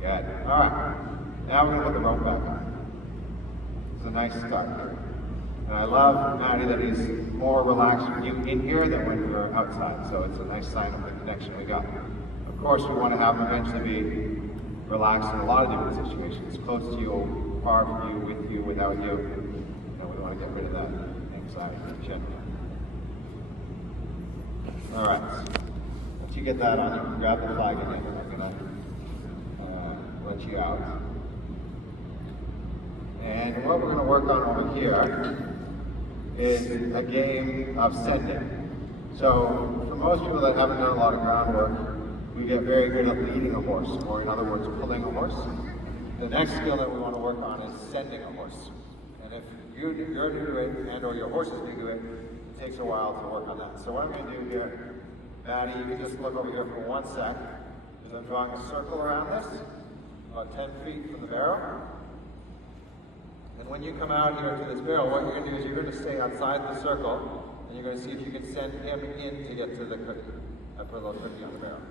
Good. Alright. Now we're going to put the rope back on. It's a nice start. And I love, Maddie, that he's more relaxed when you in here than when we're outside. So it's a nice sign of the connection we got. Of Of course, we want to have them eventually be relaxed in a lot of different situations, close to you, far from you, with you, without you. We want to get rid of that anxiety. All right. Once you get that on, you can grab the flag again. I'm going to let you out. And what we're going to work on over here is a game of sending. So, for most people that haven't done a lot of groundwork, we get very good at leading a horse, or in other words, pulling a horse. The next skill that we want to work on is sending a horse. And if you're new to it, and or your horse is new to it, it takes a while to work on that. So what I'm going to do here, Maddie, you can just look over here for 1 sec, is I'm drawing a circle around this, about 10 feet from the barrel. And when you come out here to this barrel, what you're going to do is you're going to stay outside the circle, and you're going to see if you can send him in to get to the cookie. I put a little cookie on the barrel.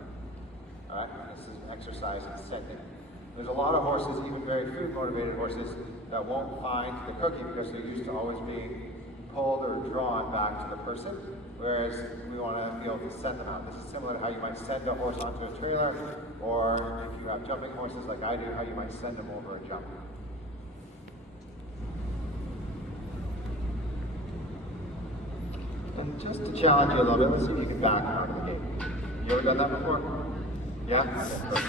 All right, this is exercise in sending. There's a lot of horses, even very food-motivated horses, that won't find the cookie because they're used to always being pulled or drawn back to the person, whereas we want to be able to send them out. This is similar to how you might send a horse onto a trailer, or if you have jumping horses like I do, how you might send them over a jump. And just to challenge you a little bit, let's see if you can back out of the gate. You ever done that before? Yeah? Okay.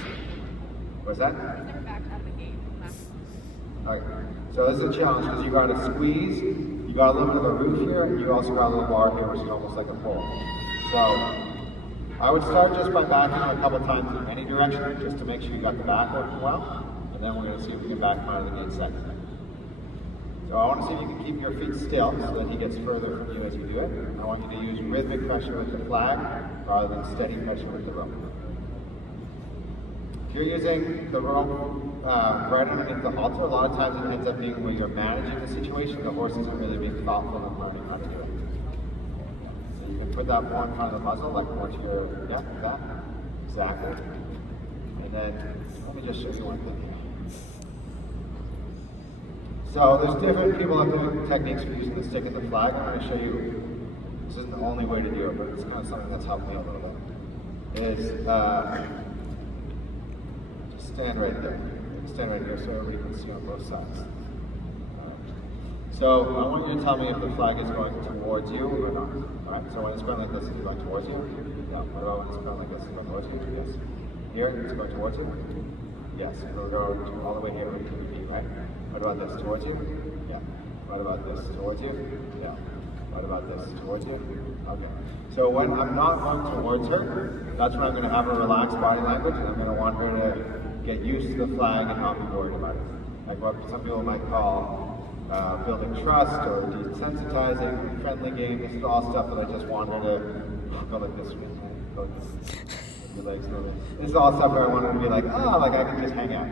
What's that? I've never backed out of the gate. Okay. So this is a challenge because you got to squeeze, you got a little bit of a roof here, and you also got a little bar here, which is almost like a pole. So I would start just by backing out a couple times in any direction, just to make sure you got the back working well, and then we're going to see if we can back him out of the gate second. So I want to see if you can keep your feet still so that he gets further from you as you do it. I want you to use rhythmic pressure with the flag rather than steady pressure with the rope. If you're using the rope right underneath the halter, a lot of times it ends up being where you're managing the situation. The horse isn't really being thoughtful and learning how to do it. So you can put that more in front of the muzzle, like more to your, yeah, like that. Exactly. And then, let me just show you one thing here. So there's different people have different techniques for using the stick and the flag. I'm going to show you, this isn't the only way to do it, but it's kind of something that's helped me a little bit. Is just stand right there. Stand right here so everybody can see on both sides. So I want you to tell me if the flag is going towards you or not. Alright, so when it's going like this, is it going towards you? Yeah. What about when it's going like this? Is it going towards you? Yes. Here, it's going towards you? Yes. It'll go all the way here to the feet, right? What about this? Towards you? Yeah. What about this? Towards you? Yeah. What about this? Towards you? Okay. So when I'm not going towards her, that's when I'm going to have a relaxed body language, and I'm going to want her to get used to the flag and not be worried about it. Like what some people might call building trust or desensitizing, friendly game. This is all stuff that I just want her to go like this way. Go like this. Your legs go like this. This is all stuff where I want her to be like, oh, like I can just hang out.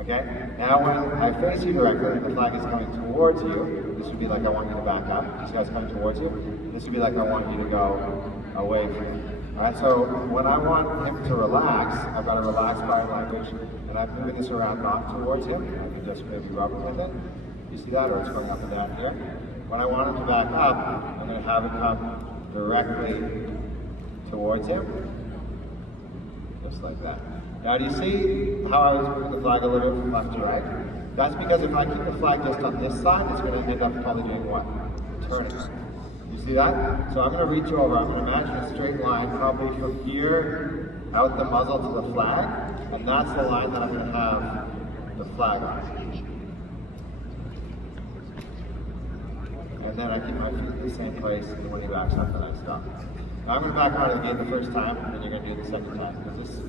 Okay? Now when I face you directly, the flag is coming towards you. This would be like I want you to back up. This guy's coming towards you. This would be like I want you to go away from you. Alright, so when I want him to relax, I've got a relaxed body language, and I'm moving this around not towards him. I can just maybe rub it with it. You see that? Or it's going up and down here. When I want him to back up, I'm going to have it come directly towards him. Just like that. Now do you see how I was moving the flag a little bit from left to right? That's because if I keep the flag just on this side, it's going to end up probably doing what? Turning. You see that? So I'm going to reach over, I'm going to imagine a straight line probably from here out the muzzle to the flag, and that's the line that I'm going to have the flag on. And then I keep my feet in the same place, and when he backs up, then I stop. Now I'm going to back out of the gate the first time, and then you're going to do it the second time, because this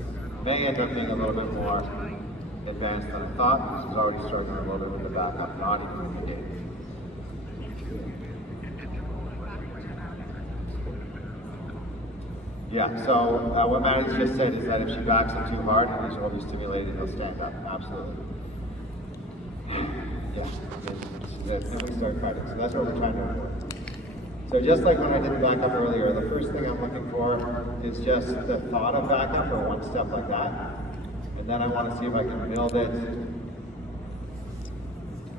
may end up being a little bit more advanced than I thought. This is already struggling a little bit with the back up, not even in the gate. Yeah, so what Maddie's just said is that if she backs him too hard and he's overstimulated, he'll stand up. Absolutely. Yeah, then we start fighting. So that's what we're trying to avoid. So just like when I did the backup earlier, the first thing I'm looking for is just the thought of backup or one step like that. And then I want to see if I can build it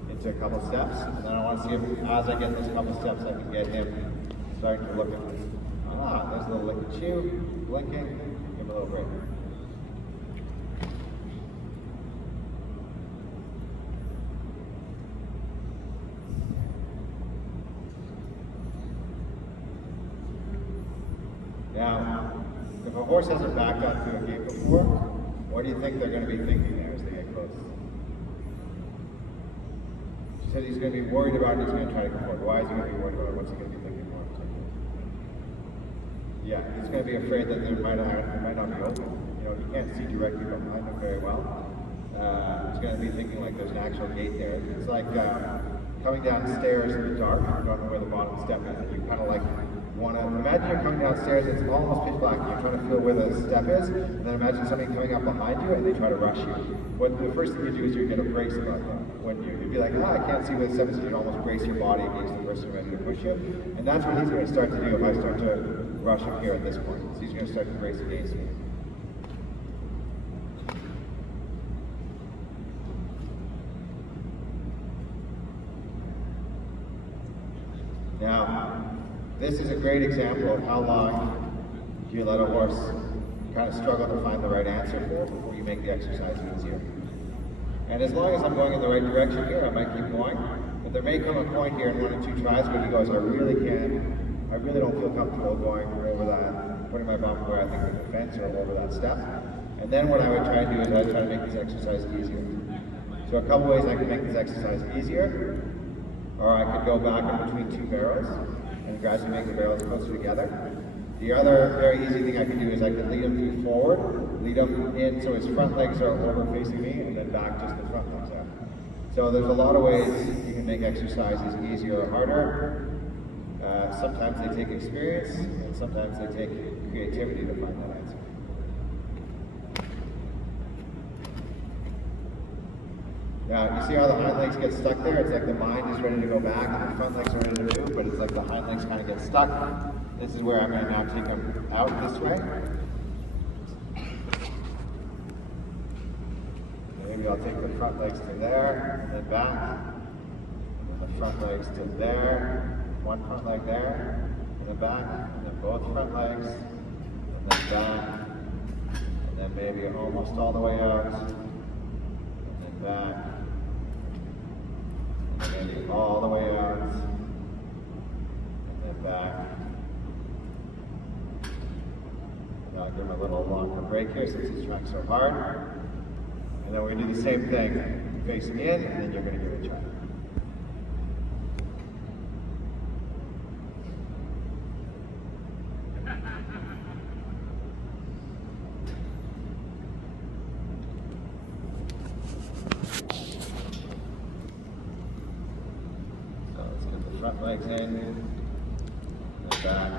into a couple steps. And then I want to see if as I get those couple steps, I can get him starting to look at me. Ah, there's a little lick at you, blinking, give him a little break. Now, if a horse hasn't backed up to a gate before, what do you think they're going to be thinking there as they get close? She said he's going to be worried about it, he's going to try to come forward. Why is he going to be worried about it? What's he going to be thinking more? Yeah, he's going to be afraid that there might not be open. You know, he can't see directly behind him very well. He's going to be thinking like there's an actual gate there. It's like coming downstairs in the dark, you don't know where the bottom step is, and you kind of like want to imagine you're coming downstairs, it's almost pitch black, and you're trying to feel where the step is, and then imagine somebody coming up behind you and they try to rush you. What the first thing you do is you get a brace about them. When you'd be like, I can't see where the step is, you'd almost brace your body against the person ready to push you. And that's what he's going to start to do if I start to rush him here at this point. So he's going to start to brace against me. Now, this is a great example of how long you let a horse kind of struggle to find the right answer for before you make the exercise easier. And as long as I'm going in the right direction here, I might keep going. But there may come a point here in 1 or 2 tries where he goes, I really don't feel comfortable going over that, putting my bum where I think there's a fence or over that step. And then what I would try to do is I'd try to make this exercise easier. So a couple ways I can make this exercise easier, or I could go back in between 2 barrels and gradually make the barrels closer together. The other very easy thing I can do is I can lead him through forward, lead him in so his front legs are over facing me, and then back just the front legs out. So there's a lot of ways you can make exercises easier or harder. Sometimes they take experience, and sometimes they take creativity to find that answer. Now, you see how the hind legs get stuck there? It's like the mind is ready to go back and the front legs are ready to move, but it's like the hind legs kind of get stuck. This is where I'm going to now take them out this way. Maybe I'll take the front legs to there, and then back, and then the front legs to there, one front leg there, and then back, and then both front legs, and then back, and then maybe almost all the way out, and then back, and maybe all the way out, and then back. And I'll give him a little longer break here since he's trying so hard. And then we're going to do the same thing, facing in, and then you're going to give it a try. So let's get the front legs in, and then back,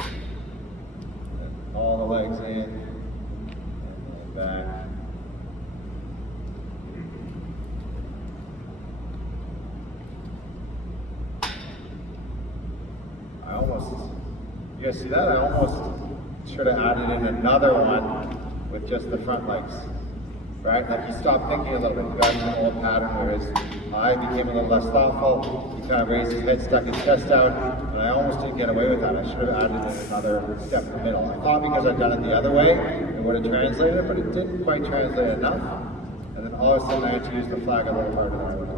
and then all the legs in, and then back. You guys see that? I almost should have added in another one with just the front legs, right? Like he stopped thinking a little bit. He got into an old pattern where his eye became a little less thoughtful. He kind of raised his head, stuck his chest out, and I almost didn't get away with that. I should have added in another step in the middle. I thought because I'd done it the other way, it would have translated, but it didn't quite translate enough. And then all of a sudden I had to use the flag a little harder than I would have.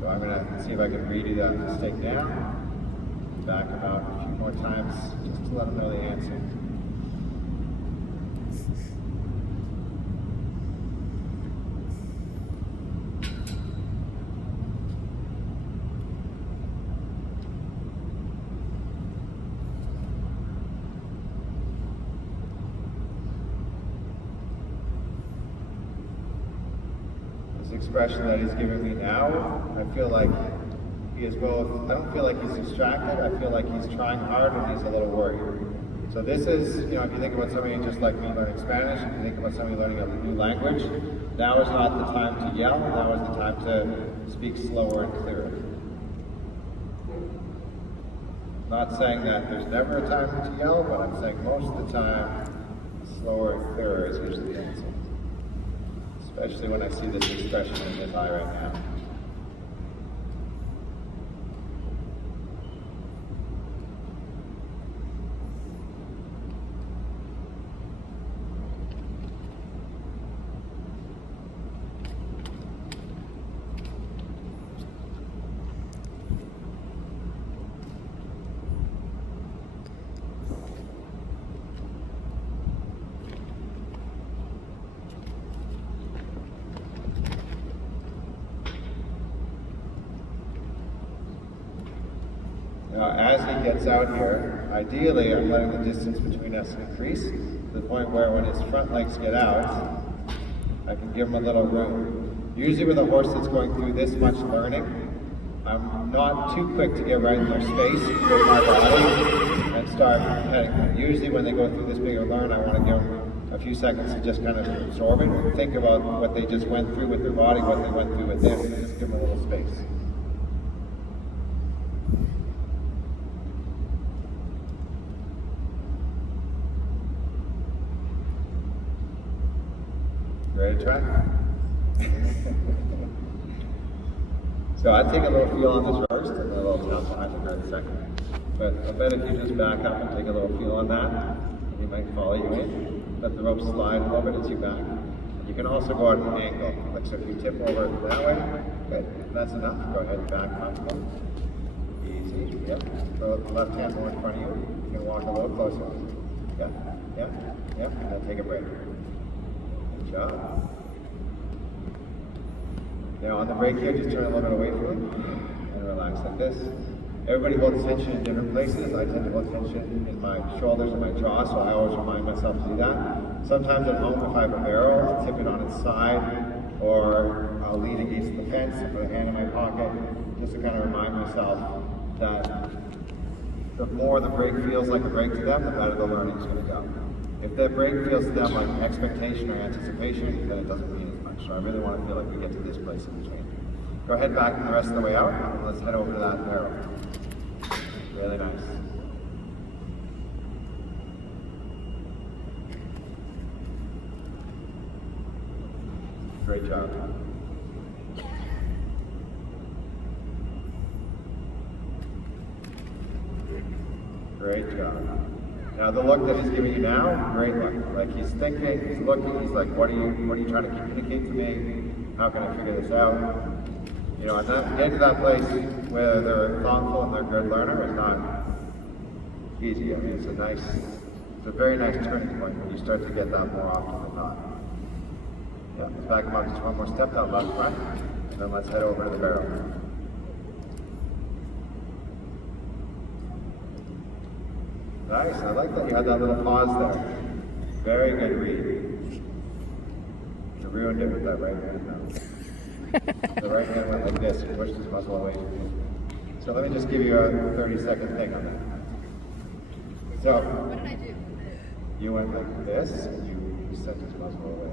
So I'm going to see if I can redo that mistake down. Back about a few more times just to let them know the answer. Expression that he's giving me now, I feel like he is both, I don't feel like he's distracted, I feel like he's trying hard and he's a little worried. So this is, if you think about somebody just like me learning Spanish, if you think about somebody learning a new language, now is not the time to yell, now is the time to speak slower and clearer. Not saying that there's never a time to yell, but I'm saying most of the time, slower and clearer is usually the answer. Especially when I see this expression in his eye right now. Now, as he gets out here, ideally I'm letting the distance between us increase to the point where when his front legs get out, I can give him a little room. Usually with a horse that's going through this much learning, I'm not too quick to get right in their space with my body and start petting them. Usually when they go through this bigger learn, I want to give them a few seconds to just kind of absorb it and think about what they just went through with their body, what they went through with this, and just give them a little space. Ready to try? So I'd take a little feel on this first, and then a little tap behind the head second. But I bet if you just back up and take a little feel on that, he might follow you in. Let the rope slide a little bit as you back. You can also go at an angle, like so if you tip over that way, good. If that's enough, go ahead and back up. Easy, yep. Throw the left hand more in front of you. You can walk a little closer. Yep, yep, yep, and then take a break. Good job. Now on the break here, just turn a little bit away from it and relax like this. Everybody holds tension in different places. I tend to hold tension in my shoulders and my jaw, so I always remind myself to do that. Sometimes at home, if I have a barrel, I'll tip it on its side, or I'll lean against the fence and put a hand in my pocket, just to kind of remind myself that the more the break feels like a break to them, the better the learning is going to go. If that break feels to them like expectation or anticipation, then it doesn't mean as much. So I really want to feel like we get to this place in between. Go ahead back the rest of the way out, and let's head over to that barrel. Really nice. Great job. Great job. Now the look that he's giving you now, great look. Like he's thinking, he's looking, he's like, what are you trying to communicate to me? How can I figure this out? You know, and that, getting to that place where they're thoughtful and they're a good learner is not easy. I mean, it's a very nice turning point when you start to get that more often than not. Yeah, let's back him up just one more step, that left front, and then let's head over to the barrel. Nice, I like that you had that little pause there. Very good read. You ruined it with that right hand now. The right hand went like this, you pushed his muscle away from you. So let me just give you a 30-second thing on that. So, What did I do? you went like this, and you sent his muscle away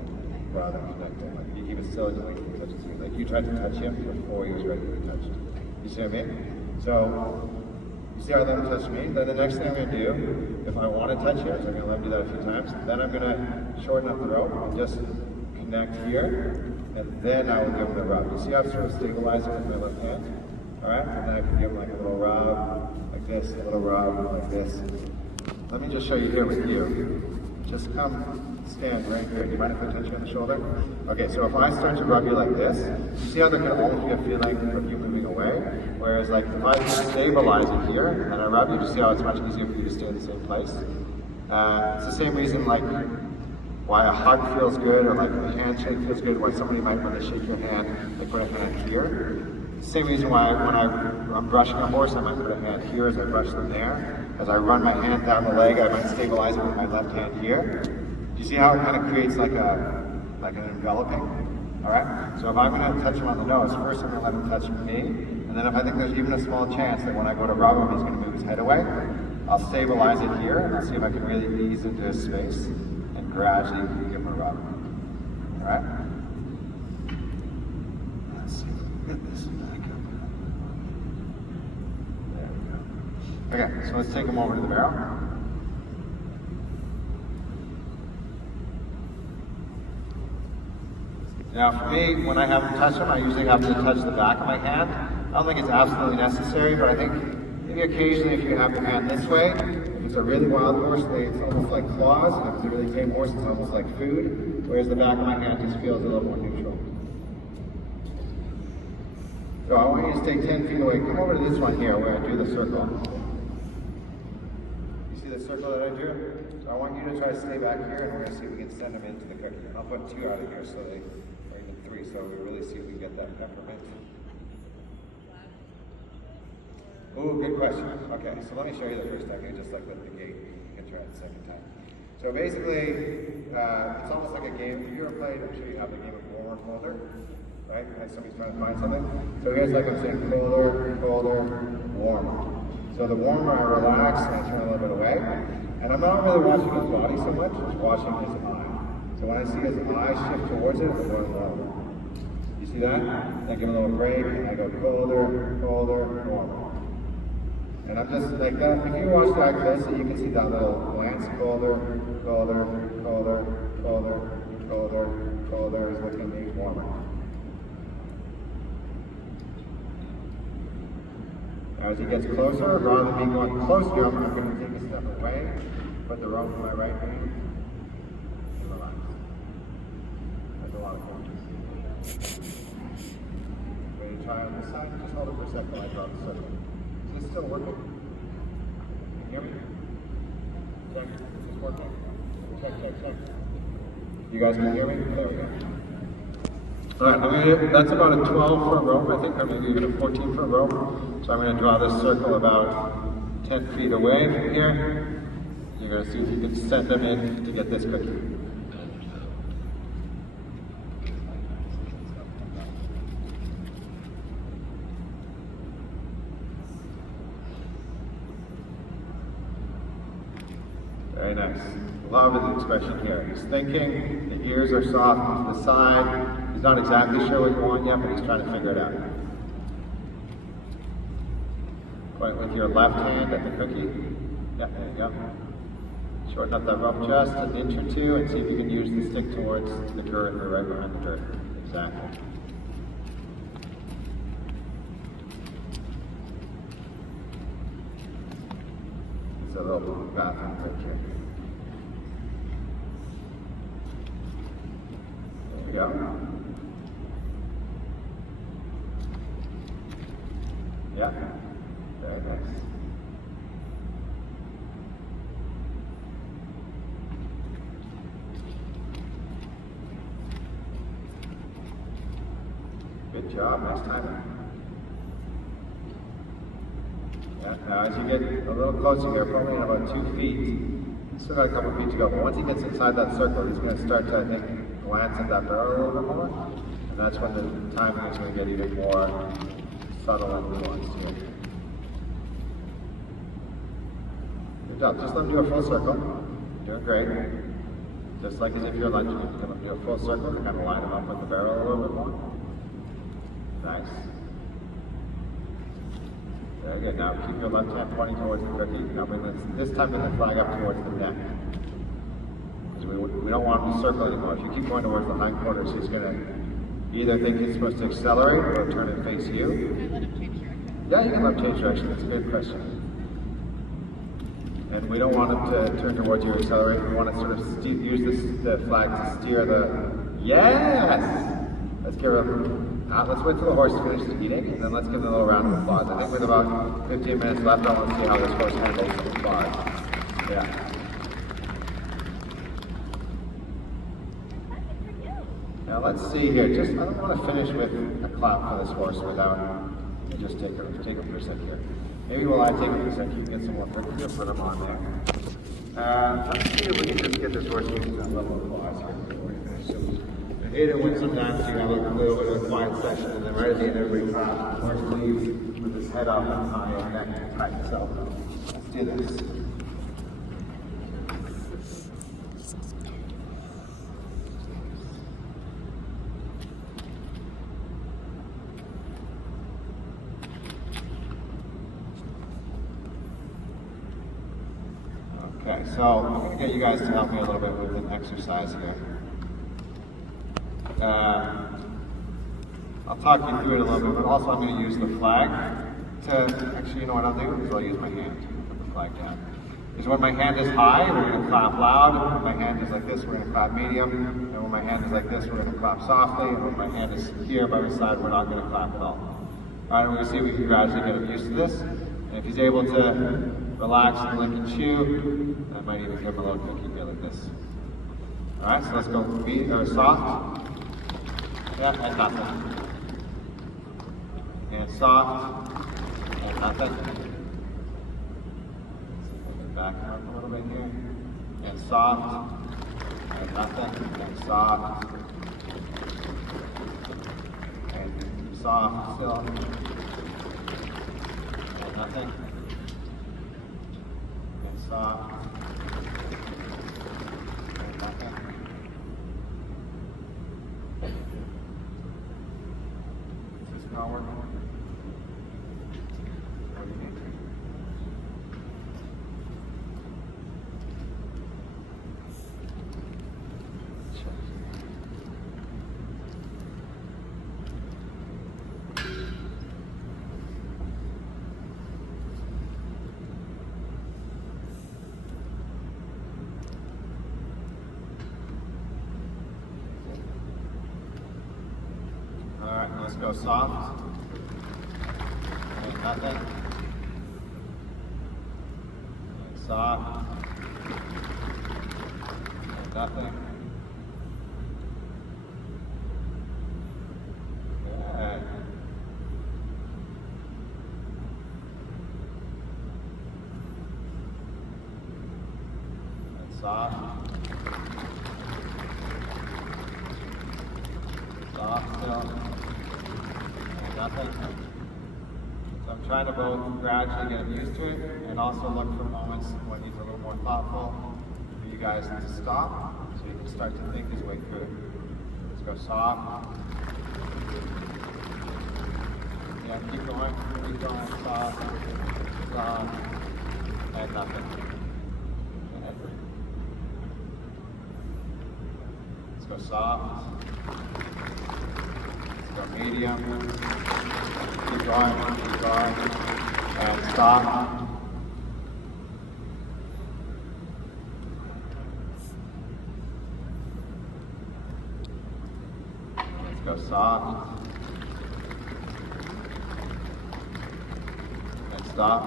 rather than connecting. Like he was still until he touches you. Like you tried to touch him before he was ready to be touched. You see what I mean? So, you see how I let him touch me? Then the next thing I'm going to do, if I want to touch him, so I'm going to let him do that a few times, then I'm going to shorten up the rope and just connect here, and then I will give him the rub. You see how I'm sort of stabilizing with my left hand? Alright? And then I can give him like a little rub, like this, a little rub, like this. Let me just show you here with you. Just come stand right here. Do you mind if I touch you on the shoulder? Okay, so if I start to rub you like this, you see how there can almost be a feeling of you moving away? Whereas like if I stabilize it here and I rub you, see how it's much easier for you to stay in the same place? It's the same reason like why a hug feels good or like a handshake feels good, why somebody might when they shake your hand, they put a hand here. Same reason why when I'm brushing a horse, I might put a hand here as I brush them there. As I run my hand down the leg, I might stabilize it with my left hand here. Do you see how it kind of creates like an enveloping? All right. So if I'm going to touch him on the nose, first I'm going to let him touch me, and then if I think there's even a small chance that when I go to rub him, he's going to move his head away, I'll stabilize it here, and I'll see if I can really ease into his space and gradually give him a rub. All right. Let's see. Get this back up. There we go. Okay, so let's take him over to the barrel. Now for me, when I have him touch him, I usually have to touch the back of my hand. I don't think it's absolutely necessary, but I think maybe occasionally if you have your hand this way, if it's a really wild horse, it's almost like claws, and if it's a really tame horse, it's almost like food, whereas the back of my hand just feels a little more neutral. So I want you to stay 10 feet away. Come over to this one here where I do the circle. You see the circle that I drew? So I want you to try to stay back here, and we're going to see if we can send them into the cookie. I'll put 2 out of here so they, or even 3, so we really see if we get that peppermint. Ooh, good question. Okay, so let me show you the first technique, just like with the gate. You can try it the second time. So basically, it's almost like a game. If you ever played, I'm sure you have the game of warmer, colder, right? Like somebody's trying to find something. So here's like I'm saying, colder, colder, warmer. So the warmer I relax and I turn a little bit away. And I'm not really watching his body so much, just watching his eye. So when I see his eye shift towards it, I'm going lower. You see that? I give him a little break and I go colder, colder, warmer. And I'm just like that. If you watch that closely, you can see that little glance. Colder, colder, colder, colder, colder, colder is looking me warmer. As he gets closer, rather than me going closer to him, I'm going to take a step away, put the rope in my right hand, and relax. That's a lot of fun. Ready to try on this side? Just hold it for a second while I draw the circle. Is this still working? Can you hear me? Check. Is this working? Check, check, check. You guys can hear me? There we go. Alright, that's about a 12-foot rope, I think, or maybe even a 14-foot rope. So I'm going to draw this circle about 10 feet away from here. You're going to see if you can send them in to get this cookie. Very nice. Love his expression here. He's thinking, the ears are soft to the side. He's not exactly sure what you want yet, but he's trying to figure it out. Point with your left hand at the cookie. Yeah, there you go. Shorten up that rope just an inch or two and see if you can use the stick towards the dirt or right behind the dirt. Exactly. It's a little bathroom picture. There we go. Yeah, very nice. Good job, nice timing. Yeah, now as you get a little closer here, probably in about 2 feet, still got a couple feet to go, but once he gets inside that circle, he's going to start to, I think, glance at that barrel a little bit more, and that's when the timing is going to get even more subtle and nuanced here. Good job. Just let him do a full circle. You're doing great. Just like as if you're lunging, you're going to do a full circle to kind of line him up with the barrel a little bit more. Nice. Very good. Now keep your left hand pointing towards the cookie. Now bring this time bring the flag up towards the neck. Because we don't want him to circle anymore. If you keep going towards the hindquarters, he's going to either think he's supposed to accelerate or turn and face you. Can I let him change direction? Yeah, you can let him change direction. That's a good question. And we don't want him to turn towards you or accelerate. We want to sort of use the flag to steer the... Yes! Let's give him... let's wait till the horse finishes eating, and then let's give him a little round of applause. I think with about 15 minutes left, I want to see how this horse handles the applause. Yeah. Now let's see here. Just I don't want to finish with a clap for this horse without just take him for a second here. Maybe while I take him for a second, you can get some more pictures, put them on there. Let's see if we can just get this horse using that level of applause here before we finish. So, I hate it when sometimes you have a little bit of a quiet session, and then right at the end, everybody claps. The horse leaves with his head up and high and neck tight. So let's do this. Okay, so I'm going to get you guys to help me a little bit with an exercise here. I'll talk you through it a little bit, but also I'm going to use the flag to, actually, you know what I'll do is I'll use my hand to put the flag down. Because when my hand is high, we're going to clap loud. When my hand is like this, we're going to clap medium. And when my hand is like this, we're going to clap softly. And when my hand is here by my side, we're not going to clap at all. All right, we're going to see if we can gradually get him used to this. And if he's able to relax and lick and chew, I might even give him a little cookie here like this. All right, so let's go soft. Yeah, and nothing. And soft, and nothing. Back up a little bit here. And soft. And nothing. And soft. And soft still. And nothing. And soft. And nothing. Is this not working? What do you need? Alright, let's go soft. And nothing. And soft. And nothing. Good. And soft. Soft still. Nothing. So I'm trying to both gradually get him used to it and also look for moments when he's a little more thoughtful for you guys to stop so he can start to think his way through it. Let's go soft. Yeah, keep going, soft, soft, and nothing. Let's go soft. Go medium, keep going, and stop. Let's go soft, and stop,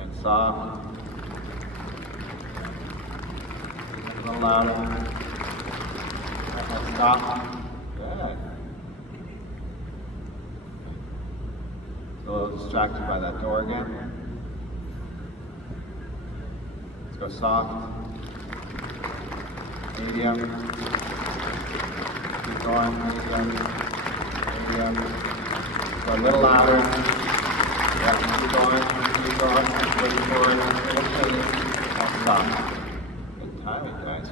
and soft, a little louder. Stop. Good. A little distracted by that door again. Let's go soft. Medium. Keep going. Medium. Medium. Go a little louder. Yeah, keep going. Keep going. Wait for it. And stop. Good timing, guys.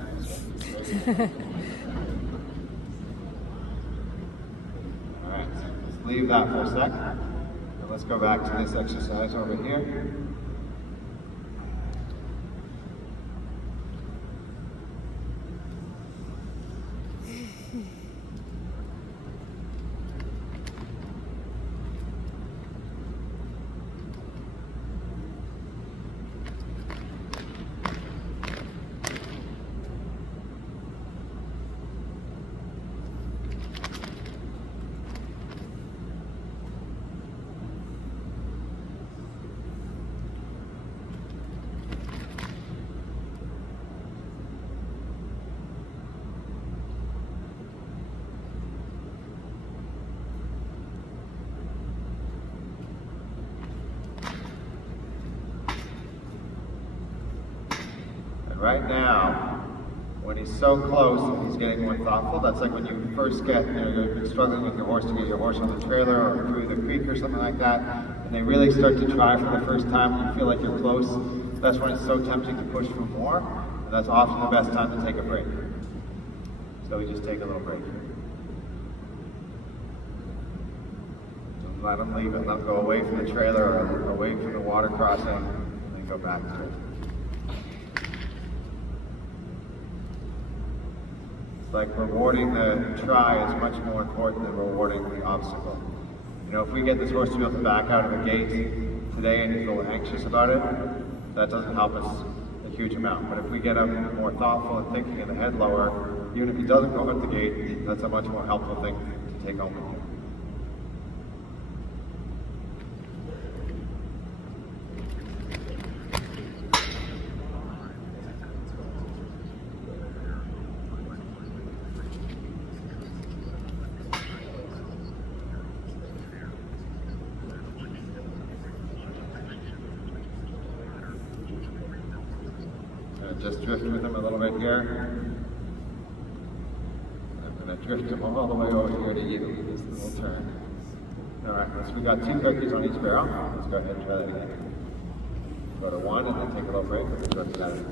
Leave that for a sec, and let's go back to this exercise over here. Right now, when he's so close and he's getting more thoughtful, that's like when you first get, you're struggling with your horse to get your horse on the trailer or through the creek or something like that, and they really start to try for the first time and you feel like you're close, that's when it's so tempting to push for more, and that's often the best time to take a break. So we just take a little break here. Don't let them leave it, let them go away from the trailer or away from the water crossing, and then go back to it. Like rewarding the try is much more important than rewarding the obstacle. If we get this horse to be able to back out of a gate today and he's a little anxious about it, that doesn't help us a huge amount. But if we get him more thoughtful and thinking and the head lower, even if he doesn't go at the gate, that's a much more helpful thing to take home with you. just drift with him a little bit here. I'm going to drift him all the way over here to you, this little turn. Alright, so we got 2 cookies on each barrel. Let's go ahead and try that again. Go to 1 and then take a little break and go to the other.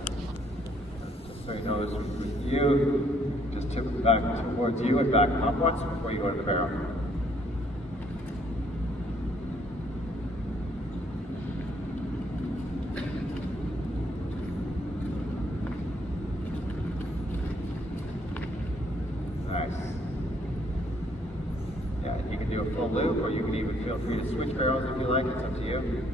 Just so you know, with you, just tip it back towards you and back up once before you go to the barrel. Nice. Yeah, you can do a full loop, or you can even feel free to switch barrels if you like. It's up to you.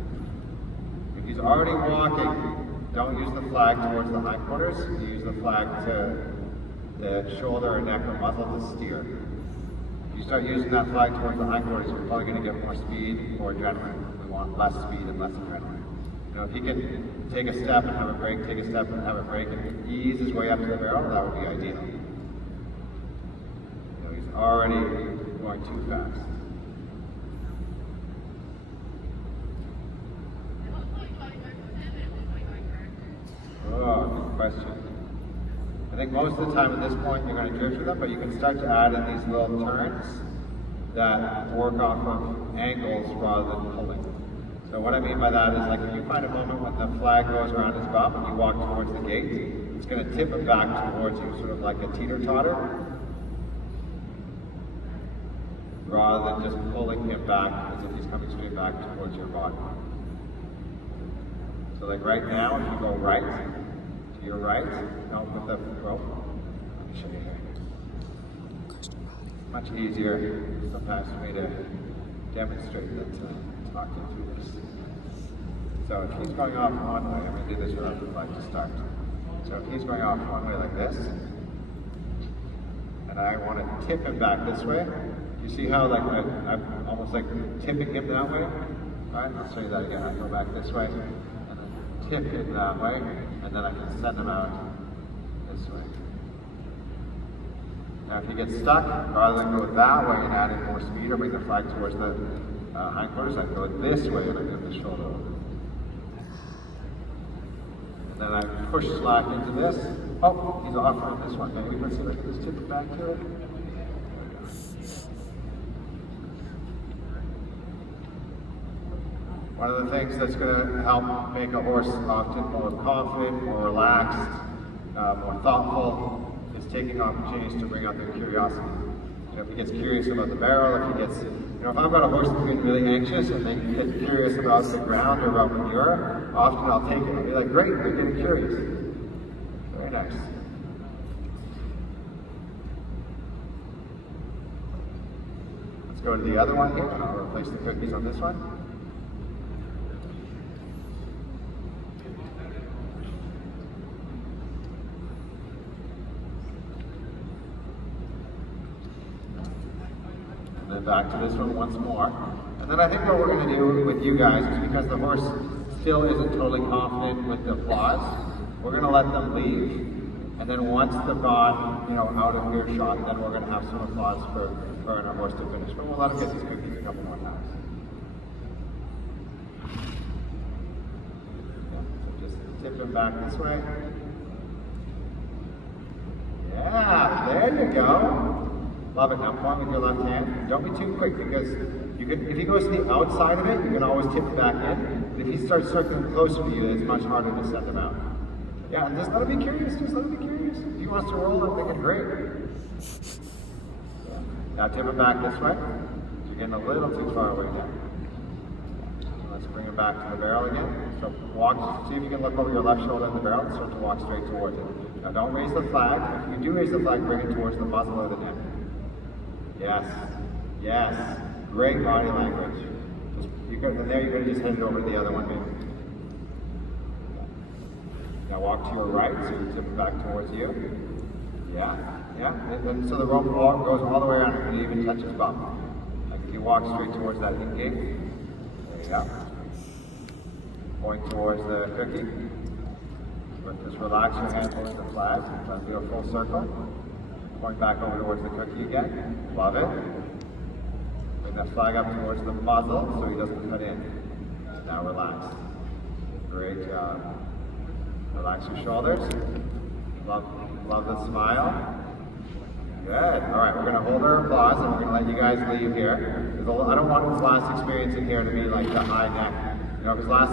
If he's already walking, don't use the flag towards the hindquarters. You use the flag to the shoulder or neck or muzzle to steer. If you start using that flag towards the hindquarters, you're probably going to get more speed or adrenaline. We want less speed and less adrenaline. You know, if he can take a step and have a break, take a step and have a break, and ease his way up to the barrel, that would be ideal. Already going too fast. Oh, good question. I think most of the time at this point you're going to drift with them, but you can start to add in these little turns that work off of angles rather than pulling. So what I mean by that is, like, if you find a moment when the flag goes around his bum and you walk towards the gate, it's going to tip it back towards you, sort of like a teeter-totter, rather than just pulling him back as if he's coming straight back towards your body. So like right now, if you go right, to your right, help with the rope. Let me show you here. Much easier sometimes for me to demonstrate than talking through this. So if he's going off one way, I'm going to do this without the flag to start. So if he's going off one way like this, and I want to tip him back this way, you see how, like, I'm almost like tipping him that way? Alright, I'll show you that again. I go back this way, and then tip him that way, and then I can send him out this way. Now if he gets stuck, rather than go that way and add in more speed or bring the flag towards the hindquarters, I go this way and I give the shoulder over. And then I push slack into this. Oh, he's off on this one. Maybe let's see if I can just tip it back to it. One of the things that's going to help make a horse often more confident, more relaxed, more thoughtful, is taking opportunities to bring out their curiosity. You know, if he gets curious about the barrel, if he gets, you know, if I've got a horse that's been really anxious and they get curious about the ground or about manure, often I'll take it and be like, great, they're getting curious. Very nice. Let's go to the other one here, and I'll replace the cookies on this one. And then back to this one once more. And then I think what we're going to do with you guys is, because the horse still isn't totally confident with the applause, we're going to let them leave. And then once they've got, you know, out of earshot, then we're going to have some applause for our horse to finish. But we'll let them get these cookies a couple more times. Yeah, so just tip them back this way. Yeah, there you go. Love it. Now point with your left hand. Don't be too quick, because you can, if he goes to the outside of it, you can always tip it back in. But if he starts circling closer to you, it's much harder to set them out. Yeah, and just let him be curious. Just let him be curious. If he wants to roll, I'm thinking great. Yeah. Now tip it back this way. You're getting a little too far away now. So let's bring it back to the barrel again. So walk. See if you can look over your left shoulder in the barrel and start to walk straight towards it. Now don't raise the flag. If you do raise the flag, bring it towards the muzzle or the neck. Yes. Yes. Great body language. Just, and there you're going to just head it over to the other one, maybe. Now walk to your right, so you tip it back towards you. Yeah, yeah. And then, so the rope goes all the way around and it even touches bum. Like if you walk straight towards that in gate. There you go. Point towards the cookie. Just relax your hand towards the flag. Try to do a full circle. Point back over towards the cookie again. Love it. Bring that flag up towards the muzzle so he doesn't cut in. Now relax. Great job. Relax your shoulders. Love the smile. Good. All right, we're going to hold our applause and we're going to let you guys leave here. I don't want this last experience in here to be like the high neck. You know, because last